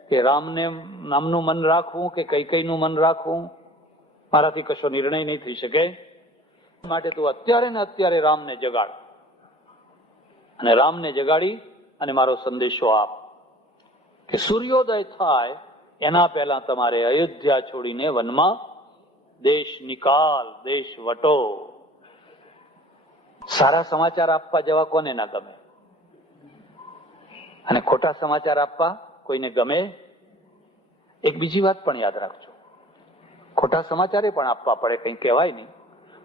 કે રામને નામનું મન રાખવું કે કૈકેયીનું મન રાખવું, મારાથી કશો નિર્ણય નહીં થઈ શકે. માટે તું અત્યારે ને અત્યારે રામને જગાડ, અને રામને જગાડી અને મારો સંદેશો આપ કે સૂર્યોદય થાય એના પહેલા તમારે અયોધ્યા છોડીને વનમાં દેશ નિકાલ, દેશ વટો. સારા સમાચાર આપવા જવા કોને ના ગમે? અને ખોટા સમાચાર આપવા કોઈને ગમે? એક બીજી વાત પણ યાદ રાખજો, ખોટા સમાચારે પણ આપવા પડે, કઈ કહેવાય નહીં,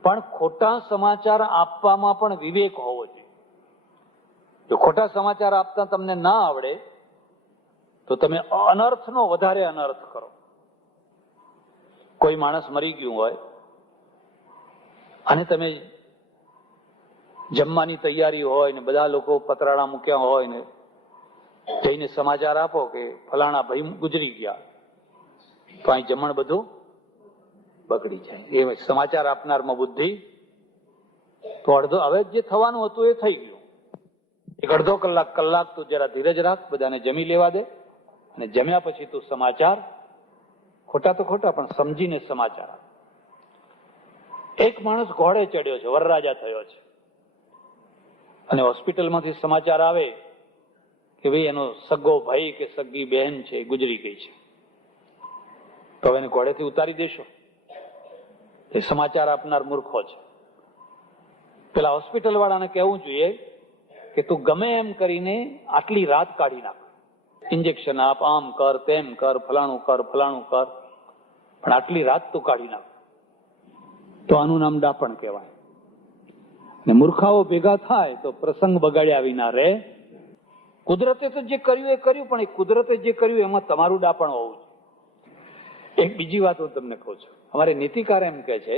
પણ ખોટા સમાચાર આપવામાં પણ વિવેક હોવો જોઈએ. જો ખોટા સમાચાર આપતા તમને ના આવડે તો તમે અનર્થનો વધારે અનર્થ કરો. કોઈ માણસ મરી ગયું હોય અને તમે જમવાની તૈયારી હોય ને બધા લોકો પતરાણા મૂક્યા હોય ને જઈને સમાચાર આપો કે ફલાણા ભાઈ ગુજરી ગયા, તો અહીં જમણ બધું બગડી જાય. એ સમાચાર આપનારમાં બુદ્ધિ તો અડધો, હવે જે થવાનું હતું એ થઈ ગયું. એક અડધો કલાક તું જરા ધીરજ રાખ, બધાને જમી લેવા દે, અને જમ્યા પછી તું સમાચાર, ખોટા તો ખોટા પણ સમજીને સમાચાર આપ. એક માણસ ઘોડે ચડ્યો છે, વરરાજા થયો છે, અને હોસ્પિટલમાંથી સમાચાર આવે કે ભાઈ એનો સગો ભાઈ કે સગી બહેન છે ગુજરી ગઈ છે. તો એને ઘોડેથી ઉતારી દેશો? એ સમાચાર આપનાર મૂર્ખો છે. પેલા હોસ્પિટલ વાળાને કહેવું જોઈએ કે તું ગમે એમ કરીને આટલી રાત કાઢી નાખ, ઇન્જેક્શન આપ, આમ કર, તેમ કર, ફલાણું કર, પણ આટલી રાત તું કાઢી નાખ. તો આનું નામ ડાપણ કહેવાય. ને મૂર્ખાઓ ભેગા થાય તો પ્રસંગ બગાડ્યા વિના રે. કુદરતે તો જે કર્યું એ કર્યું, પણ એ કુદરતે જે કર્યું એમાં તમારું ડાપણ હોવું જોઈએ. એક બીજી વાત હું તમને કહું છું. અમારે નીતિકાર એમ કે છે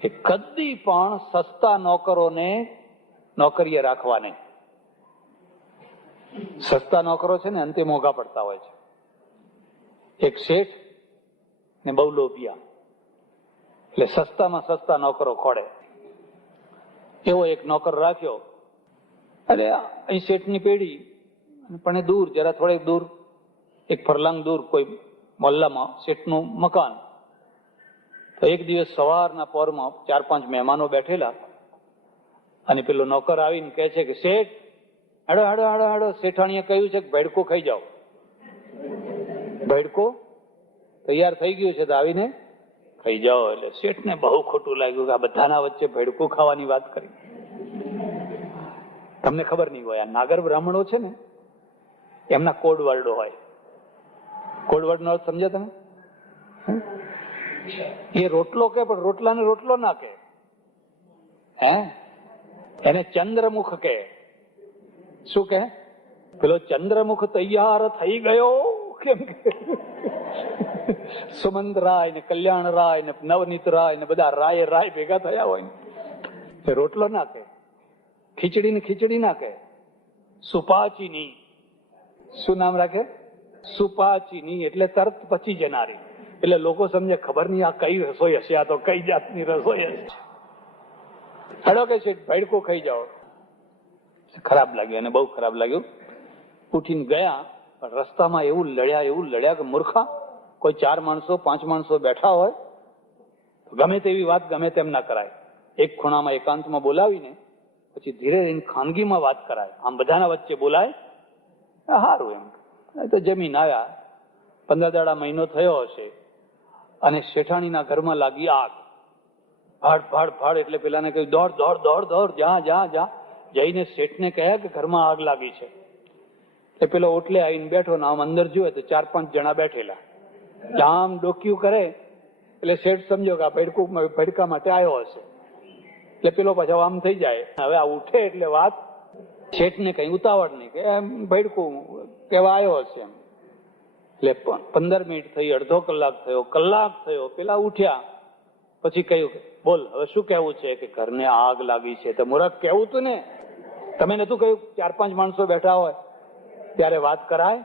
કે કદી પણ સસ્તા નોકરોને નોકરીએ રાખવા નહીં. સસ્તા નોકરો છે ને અંતે મોંઘા પડતા હોય છે. એક શેઠ ને બહુ લોભિયા, એટલે સસ્તામાં સસ્તા નોકરો ખોડે. એવો એક નોકર રાખ્યો, એટલે અહીં શેઠની પેઢી, પણ એ દૂર, જરા થોડેક દૂર, એક ફરલાંગ દૂર કોઈ મોહલ્લામાં શેઠનું મકાન. તો એક દિવસ સવારના પોરમાં 4-5 મહેમાનો બેઠેલા, અને પેલો નોકર આવીને કહે છે કે શેઠ, હાડો હાડો હાડો હાડો, શેઠાણીએ કહ્યું છે કે ભેડકો ખાઈ જાઓ. ભેડકો તૈયાર થઈ ગયું છે તો આવીને ખાઈ જાઓ. એટલે શેઠને બહુ ખોટું લાગ્યું કે આ બધાના વચ્ચે ભેડકું ખાવાની વાત કરી. તમને ખબર નહીં હોય, આ નાગર બ્રાહ્મણો છે ને એમના કોડ વર્ડો હોય. કોડ વર્ડ નો અર્થ સમજ્યા તમે? એ રોટલો કે, પણ રોટલાને રોટલો ના કે, હે એને ચંદ્રમુખ કે. શું કે? પેલો ચંદ્રમુખ તૈયાર થઈ ગયો, કેમ કે સુમંત રાય ને કલ્યાણ રાય ને નવનીત રાય ને બધા રાય ભેગા થયા હોય ને, રોટલો ના કે. ખીચડી ને ખીચડી ના કે, સુપાચીની. શું નામ રાખે? સુપાચીની, એટલે તરત પચી જનારી. એટલે લોકો સમજે ખબર નહીં આ કઈ રસોઈ હશે, આ તો કઈ જાતની રસોઈ હશે. હડો કે છે ભેડકો ખાઈ જાઓ. ખરાબ લાગ્યું, અને બહુ ખરાબ લાગ્યું. ઉઠીને ગયા, પણ રસ્તામાં એવું લડ્યા કે મૂર્ખા, કોઈ 4 માણસો 5 માણસો બેઠા હોય તો ગમે તેવી વાત ગમે તેમ ના કરાય. એક ખૂણામાં એકાંતમાં બોલાવીને પછી ધીરે ધીરે ખાનગીમાં વાત કરાય. આમ બધાના વચ્ચે બોલાય, સારું એમ. તો જમીન આવ્યા, 15 દાડા મહિનો થયો હશે, અને શેઠાણીના ઘરમાં લાગી આગ. ભાડ ભાડ ભાડ, એટલે પેલાને કહ્યું દોડ દોડ દોડ દોડ, જા જઈને શેઠને કહ્યા કે ઘરમાં આગ લાગી છે. એટલે પેલો ઓટલે આવીને બેઠો ને આમ અંદર જોયે તો 4-5 જણા બેઠેલા. આમ ડોક્યું કરે એટલે શેઠ સમજો કે આ ભડકા માટે આવ્યો હશે. એટલે પેલો પાછો આમ થઈ જાય. હવે આ ઉઠે એટલે વાત શેઠને કઈ ઉતાવળ નહીં, કે એમ ભડકું કેવા આવ્યો હશે એમ. એટલે 15 મિનિટ થઈ, અડધો કલાક થયો, પેલા ઉઠ્યા. પછી કહ્યું બોલ હવે શું કેવું છે? કે ઘરને આગ લાગી છે. તો મૂરખ કેવું તું ને, તમે નતું કહ્યું 4-5 માણસો બેઠા હોય ત્યારે વાત કરાય?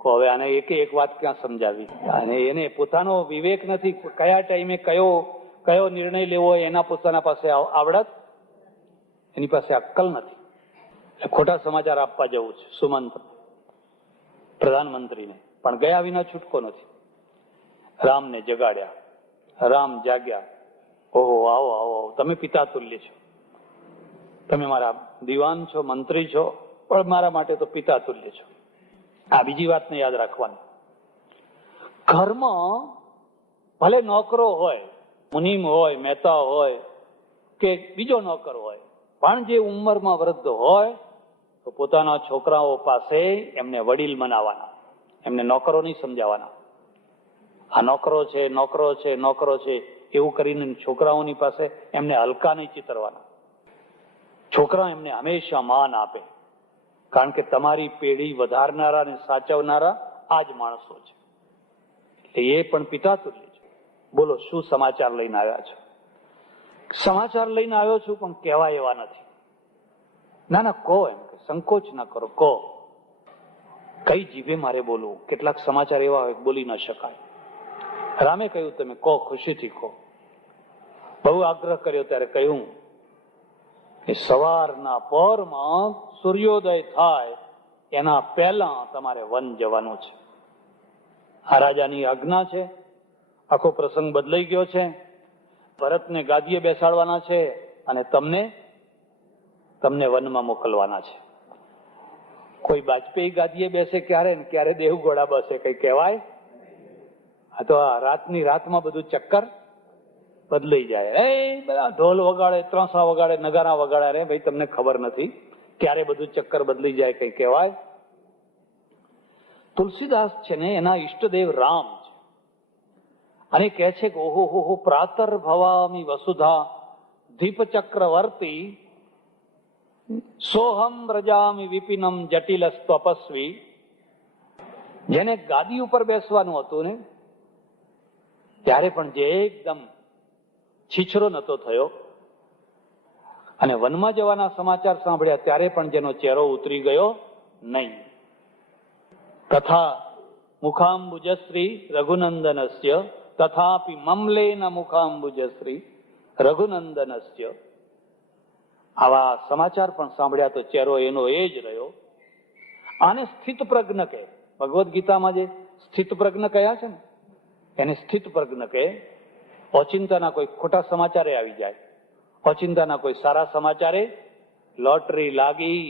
હવે આને એક વાત ક્યાં સમજાવી? અને એને પોતાનો વિવેક નથી, કયા ટાઈમે કયો નિર્ણય લેવો હોય એના પોતાના પાસે આવડત, એની પાસે અક્કલ નથી. ખોટા સમાચાર આપવા જવું છે સુમંત પ્રધાનમંત્રીને, પણ ગયા વિના છૂટકો નથી. રામને જગાડ્યા, રામ જાગ્યા. ઓહો, આવો આવો, તમે પિતા તુલ્ય છો, તમે મારા દિવાન છો, મંત્રી છો, પણ મારા માટે તો પિતા તુલ્ય છો. આ બીજી વાતને યાદ રાખવાની. ઘરમાં ભલે નોકરો હોય, મુનિમ હોય, મહેતા હોય કે બીજો નોકર હોય, પણ જે ઉંમરમાં વૃદ્ધ હોય તો પોતાના છોકરાઓ પાસે એમને વડીલ મનાવાના, એમને નોકરો નહીં સમજાવવાના. આ નોકરો છે એવું કરીને છોકરાઓની પાસે એમને હલકા નહીં ચિતરવાના. છોકરા એમને હંમેશા માન આપે, કારણ કે તમારી પેઢી વધારનારા અને સાચવનારા આ જ માણસો છે. એટલે એ પણ પિતા તુલ્ય છે. બોલો શું સમાચાર લઈને આવ્યા છો? સમાચાર લઈને આવ્યો છું પણ કહેવાય એવા નથી. ના કહો, એમ કે સંકોચ ના કરો, કહો. કઈ જીભે મારે બોલવું? કેટલાક સમાચાર એવા હોય બોલી ન શકાય. રામે કહ્યું તમે કહો, ખુશીથી કહો. બહુ આગ્રહ કર્યો ત્યારે કહ્યું કે સવારના પહોરમાં સૂર્યોદય થાય એના પહેલા તમારે વન જવાનું છે. આ રાજાની આજ્ઞા છે. આખો પ્રસંગ બદલાઈ ગયો છે. ભરતને ગાદીએ બેસાડવાના છે અને તમને વનમાં મોકલવાના છે. કોઈ વાજપેયી ગાદીએ બેસે ક્યારે ને ક્યારે દેવગોડા બસે કઈ કહેવાય? આ તો રાતની રાતમાં બધું ચક્કર બદલાઈ જાય. બધા ઢોલ વગાડે, ત્રણસા વગાડે, નગારા વગાડે. રે ભાઈ, તમને ખબર નથી ક્યારે બધું ચક્કર બદલી જાય કઈ કહેવાય? તુલસીદાસ છે ને એના ઈષ્ટદેવ રામ છે અને કહે છે કે ઓહો હો પ્રાતર ભવામી વસુધા દીપ ચક્રવર્તી સોહમ વ્રજામી વિપિનમ જટિલ તપસ્વી. જેને ગાદી ઉપર બેસવાનું હતું ને ત્યારે પણ જે એકદમ છીછરો નતો થયો અને વનમાં જવાના સમાચાર સાંભળ્યા ત્યારે પણ જેનો ચહેરો ઉતરી ગયો નહીં. તથા મુખાંબુજશ્રી રઘુનંદનસ્ય તથાપી મમલેન મુખાંબુજશ્રી રઘુનંદનસ્ય. આવા સમાચાર પણ સાંભળ્યા તો ચહેરો એનો એ જ રહ્યો. આને સ્થિત પ્રજ્ઞ કહે. ભગવદ્ ગીતામાં જે સ્થિત પ્રજ્ઞ કયા છે ને એને સ્થિત પ્રજ્ઞ કહે. ઓચિંતાના કોઈ ખોટા સમાચારે આવી જાય, ઓચિંતાના કોઈ સારા સમાચારે, લોટરી લાગી,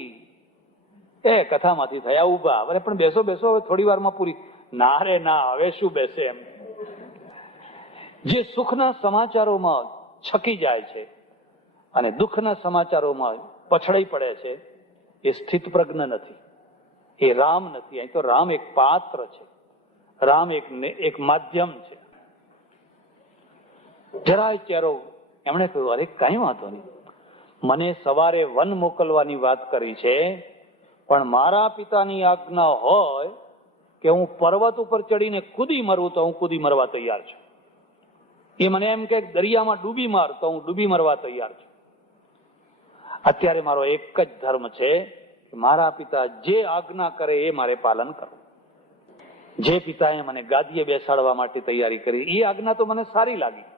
એ કથામાંથી થયા ઉભા, હવે પણ બેસો બેસો હવે થોડી વારમાં પૂરી. ના રે ના, હવે શું બેસે એમ. જે સુખના સમાચારોમાં છકી જાય છે અને દુઃખના સમાચારોમાં પછડાઈ પડે છે એ સ્થિત પ્રજ્ઞ નથી, એ રામ નથી. અહીં તો રામ એક પાત્ર છે, રામ એક માધ્યમ છે. જરાય ચહેરો એમણે કહ્યું અરે કઈ વાંધો નહીં, મને સવારે વન મોકલવાની વાત કરી છે પણ મારા પિતાની આજ્ઞા હોય કે હું પર્વત ઉપર ચડીને કૂદી મરું તો હું કૂદી મરવા તૈયાર છું. એ મને એમ કે દરિયામાં ડૂબી માર તો હું ડૂબી મરવા તૈયાર છું. અત્યારે મારો એક જ ધર્મ છે કે મારા પિતા જે આજ્ઞા કરે એ મારે પાલન કરવું. જે પિતાએ મને ગાદીએ બેસાડવા માટે તૈયારી કરી એ આજ્ઞા તો મને સારી લાગી,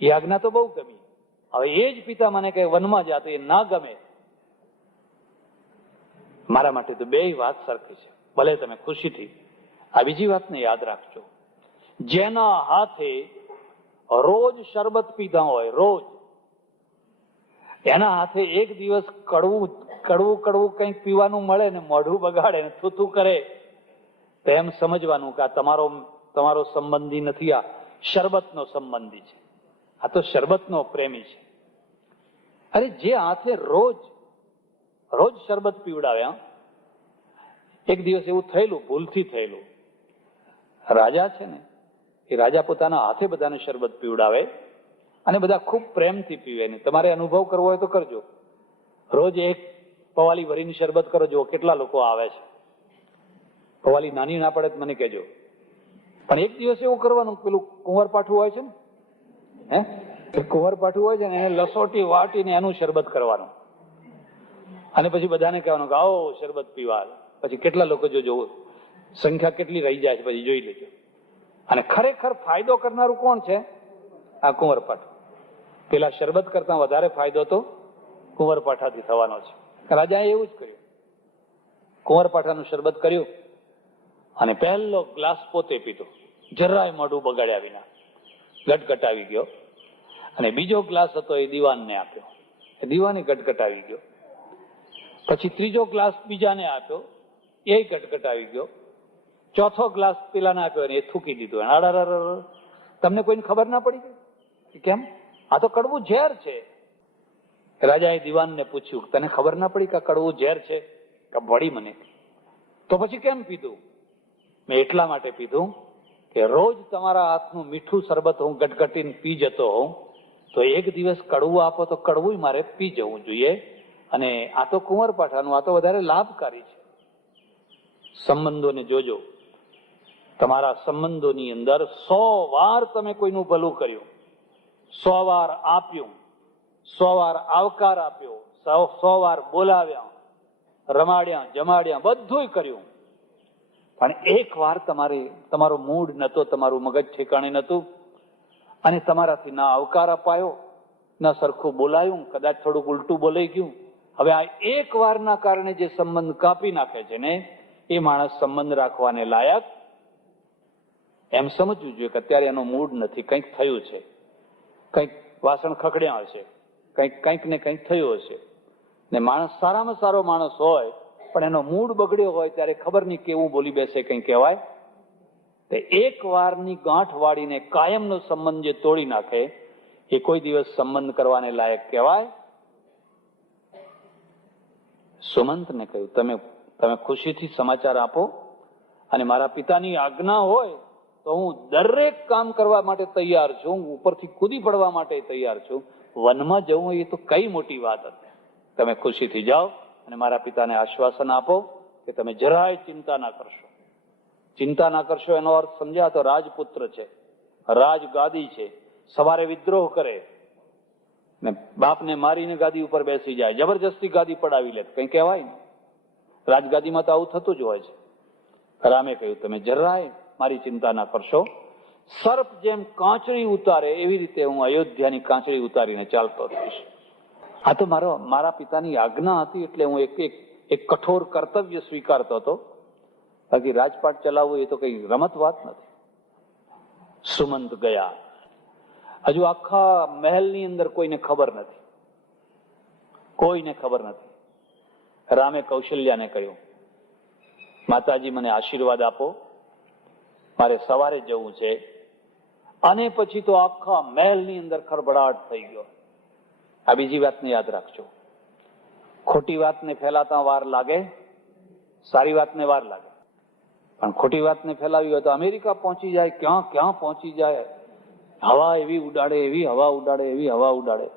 એ આજ્ઞા તો બહુ ગમી. હવે એ જ પિતા મને કહે વનમાં જા તો એ ના ગમે. મારા માટે તો બે વાત સરખી છે. ભલે તમે ખુશીથી આ બીજી વાતને યાદ રાખજો. જેના હાથે રોજ શરબત પીધા હોય, રોજ એના હાથે એક દિવસ કડવું કડવું કડવું કંઈક પીવાનું મળે ને મોઢું બગાડે ને થૂથું કરે તો એમ સમજવાનું કે આ તમારો સંબંધી નથી, આ શરબતનો સંબંધી છે, આ તો શરબતનો પ્રેમી છે. અરે જે હાથે રોજ રોજ શરબત પીવડાવ્યા, એક દિવસ એવું થયેલું, ભૂલથી થયેલું. રાજા છે ને એ રાજા પોતાના હાથે બધાને શરબત પીવડાવે અને બધા ખૂબ પ્રેમથી પીવે. ને તમારે અનુભવ કરવો હોય તો કરજો. રોજ એક પવાલી ભરીને શરબત કરો, જો કેટલા લોકો આવે છે. પવાલી નાની ના પડે તો મને કહેજો. પણ એક દિવસ એવું કરવાનું, પેલું કુંવરપાઠું હોય છે ને, કુંવરપાઠું હોય છે ને એને લસોટી વાટીને એનું શરબત કરવાનું અને પછી બધાને કહેવાનું કે આવો શરબત પીવા. પછી કેટલા લોકો જોજો, સંખ્યા કેટલી રહી જાય છે પછી જોઈ લેજો. અને ખરેખર ફાયદો કરનારું કોણ છે? આ કુંવરપાઠું. પેલા શરબત કરતા વધારે ફાયદો તો કુંવરપાઠાથી થવાનો છે. રાજાએ એવું જ કર્યું, કુંવરપાઠાનું શરબત કર્યું અને પહેલો ગ્લાસ પોતે પીધો, જરાય મોઢું બગાડ્યા વિના, ગટગટાવી ગયો. અને બીજો ગ્લાસ હતો એ દીવાનને આપ્યો, દીવાની ગટગટાવી ગયો. પછી ત્રીજો ગ્લાસ બીજાને આપ્યો, એ ગટગટાવી ગયો. ચોથો ગ્લાસ પેલાને આપ્યો અને એ થૂકી દીધો. તમને કોઈને ખબર ના પડી કેમ? આ તો કડવું ઝેર છે. રાજાએ દીવાનને પૂછ્યું તને ખબર ના પડી કે કડવું ઝેર છે? કે વળી મને. તો પછી કેમ પીધું? મેં એટલા માટે પીધું કે રોજ તમારા હાથનું મીઠું શરબત હું ગટગટીને પી જતો હોઉં તો એક દિવસ કડવું આપો તો કડવું મારે પી જવું જોઈએ. અને આ તો કુંવરપાઠાનું, આ તો વધારે લાભકારી છે. સંબંધોને જોજો, તમારા સંબંધોની અંદર 100 વાર તમે કોઈનું ભલું કર્યું, 100 વાર આપ્યું, 100 વાર આવકાર આપ્યો, 100 વાર બોલાવ્યા, રમાડ્યા, જમાડ્યા, બધું કર્યું, પણ એક વાર તમારો મૂડ નતો, તમારું મગજ ઠેકાણે નતું, અને તમારાથી ના આવકાર અપાયો, ના સરખું બોલાયું, કદાચ થોડુંક ઉલટું બોલાઈ ગયું. હવે આ એક વારના કારણે જે સંબંધ કાપી નાખે છે ને, એ માણસ સંબંધ રાખવાને લાયક એમ સમજવું જોઈએ કે અત્યારે એનો મૂડ નથી, કંઈક થયું છે, કંઈક વાસણ ખખડ્યા હશે, કંઈક ને કંઈક થયું હશે. ને માણસ સારામાં સારો માણસ હોય પણ એનો મૂડ બગડ્યો હોય ત્યારે ખબર નહીં કેવું બોલી બેસે, કંઈ કહેવાય. તે એક વારની ગાંઠ વાળીને કાયમનો સંબંધ જે તોડી નાખે એ કોઈ દિવસ સંબંધ કરવાને લાયક કહેવાય. સુમંતને કહ્યું, તમે ખુશીથી સમાચાર આપો, અને મારા પિતાની આજ્ઞા હોય તો હું દરેક કામ કરવા માટે તૈયાર છું, હું ઉપરથી કૂદી પડવા માટે તૈયાર છું. વનમાં જવું એ તો કઈ મોટી વાત હતી. તમે ખુશીથી જાઓ અને મારા પિતાને આશ્વાસન આપો કે તમે જરાય ચિંતા ના કરશો. ચિંતા ના કરશો એનો અર્થ સમજ્યા તો રાજપુત્ર છે, રાજગાદી છે, સવારે વિદ્રોહ કરે ને બાપને મારીને ગાદી ઉપર બેસી જાય, જબરજસ્તી ગાદી પડાવી લે, કઈ કહેવાય ને. રાજગાદીમાં તો આવું થતું જ હોય છે. રામે કહ્યું, તમે જરાય મારી ચિંતા ના કરશો. સર્પ જેમ કાંચળી ઉતારે એવી રીતે હું અયોધ્યાની કાંચળી ઉતારીને ચાલતો રહીશ. આ તો મારા પિતાની આજ્ઞા હતી એટલે હું એક કઠોર કર્તવ્ય સ્વીકારતો હતો. બાકી રાજપાટ ચલાવવું એ તો કઈ રમત વાત નથી. સુમંત ગયા. હજુ આખા મહેલની અંદર કોઈને ખબર નથી, કોઈને ખબર નથી. રામે કૌશલ્યાને કહ્યું, માતાજી મને આશીર્વાદ આપો, મારે સવારે જવું છે. અને પછી તો આખા મહેલની અંદર ખળભળાટ થઈ ગયો. આ બીજી વાતને યાદ રાખજો. ખોટી વાતને ફેલાતા વાર લાગે, સારી વાતને વાર લાગે. પણ ખોટી વાતને ફેલાવી હોય તો અમેરિકા પહોંચી જાય, ક્યાં ક્યાં પહોંચી જાય. હવા એવી ઉડાડે, એવી હવા ઉડાડે, એવી હવા ઉડાડે.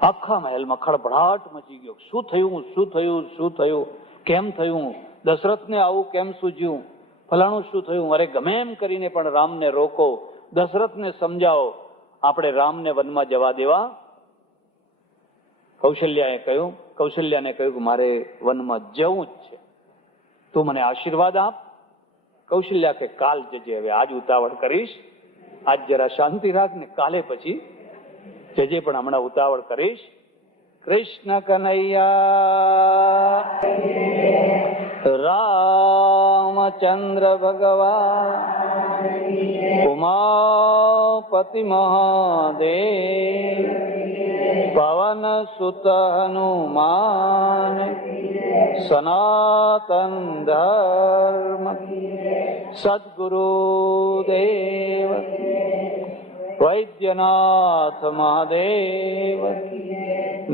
આખા મહેલમાં ખળભળાટ મચી ગયો. શું થયું, શું થયું, શું થયું, કેમ થયું, દશરથને આવું કેમ સૂજ્યું, ફલાણું શું થયું. અરે ગમે એમ કરીને પણ રામને રોકો, દશરથને સમજાવો, આપણે રામને વનમાં જવા દેવા. કૌશલ્યાને કહ્યું કે મારે વનમાં જવું જ છે, તું મને આશીર્વાદ આપ. કૌશલ્યા કે કાલ જજે, હવે આજ ઉતાવળ કરીશ, આજ જરા શાંતિ રાખ ને કાલે પછી જજે, પણ હમણાં ઉતાવળ કરીશ. કૃષ્ણ કનૈયા રામચંદ્ર ભગવાન ઉમાપતિ મહાદેવ પવન સુત હનુમાન સનાતન ધર્મ સદગુરુદેવ વૈદ્યનાથ મહાદેવ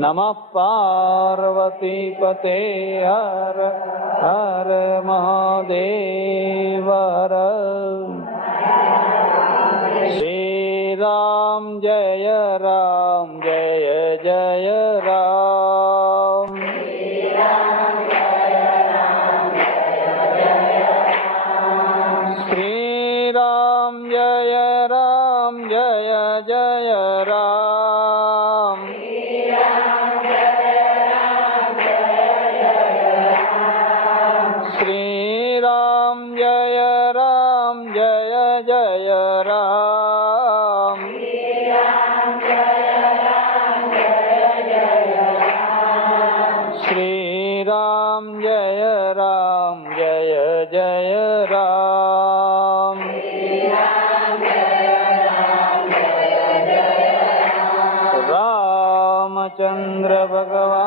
નમઃ પાર્વતી પતે હર હર મહાદેવ હર. શ્રી રામ જય રામ જય જય રામ. શ્રી રામ જય રામ જય જય રામ. શ્રી રામ જય રામ જય જય રામ. શ્રી રામ જય રામ જય જય રામ. રામચંદ્ર ભગવાન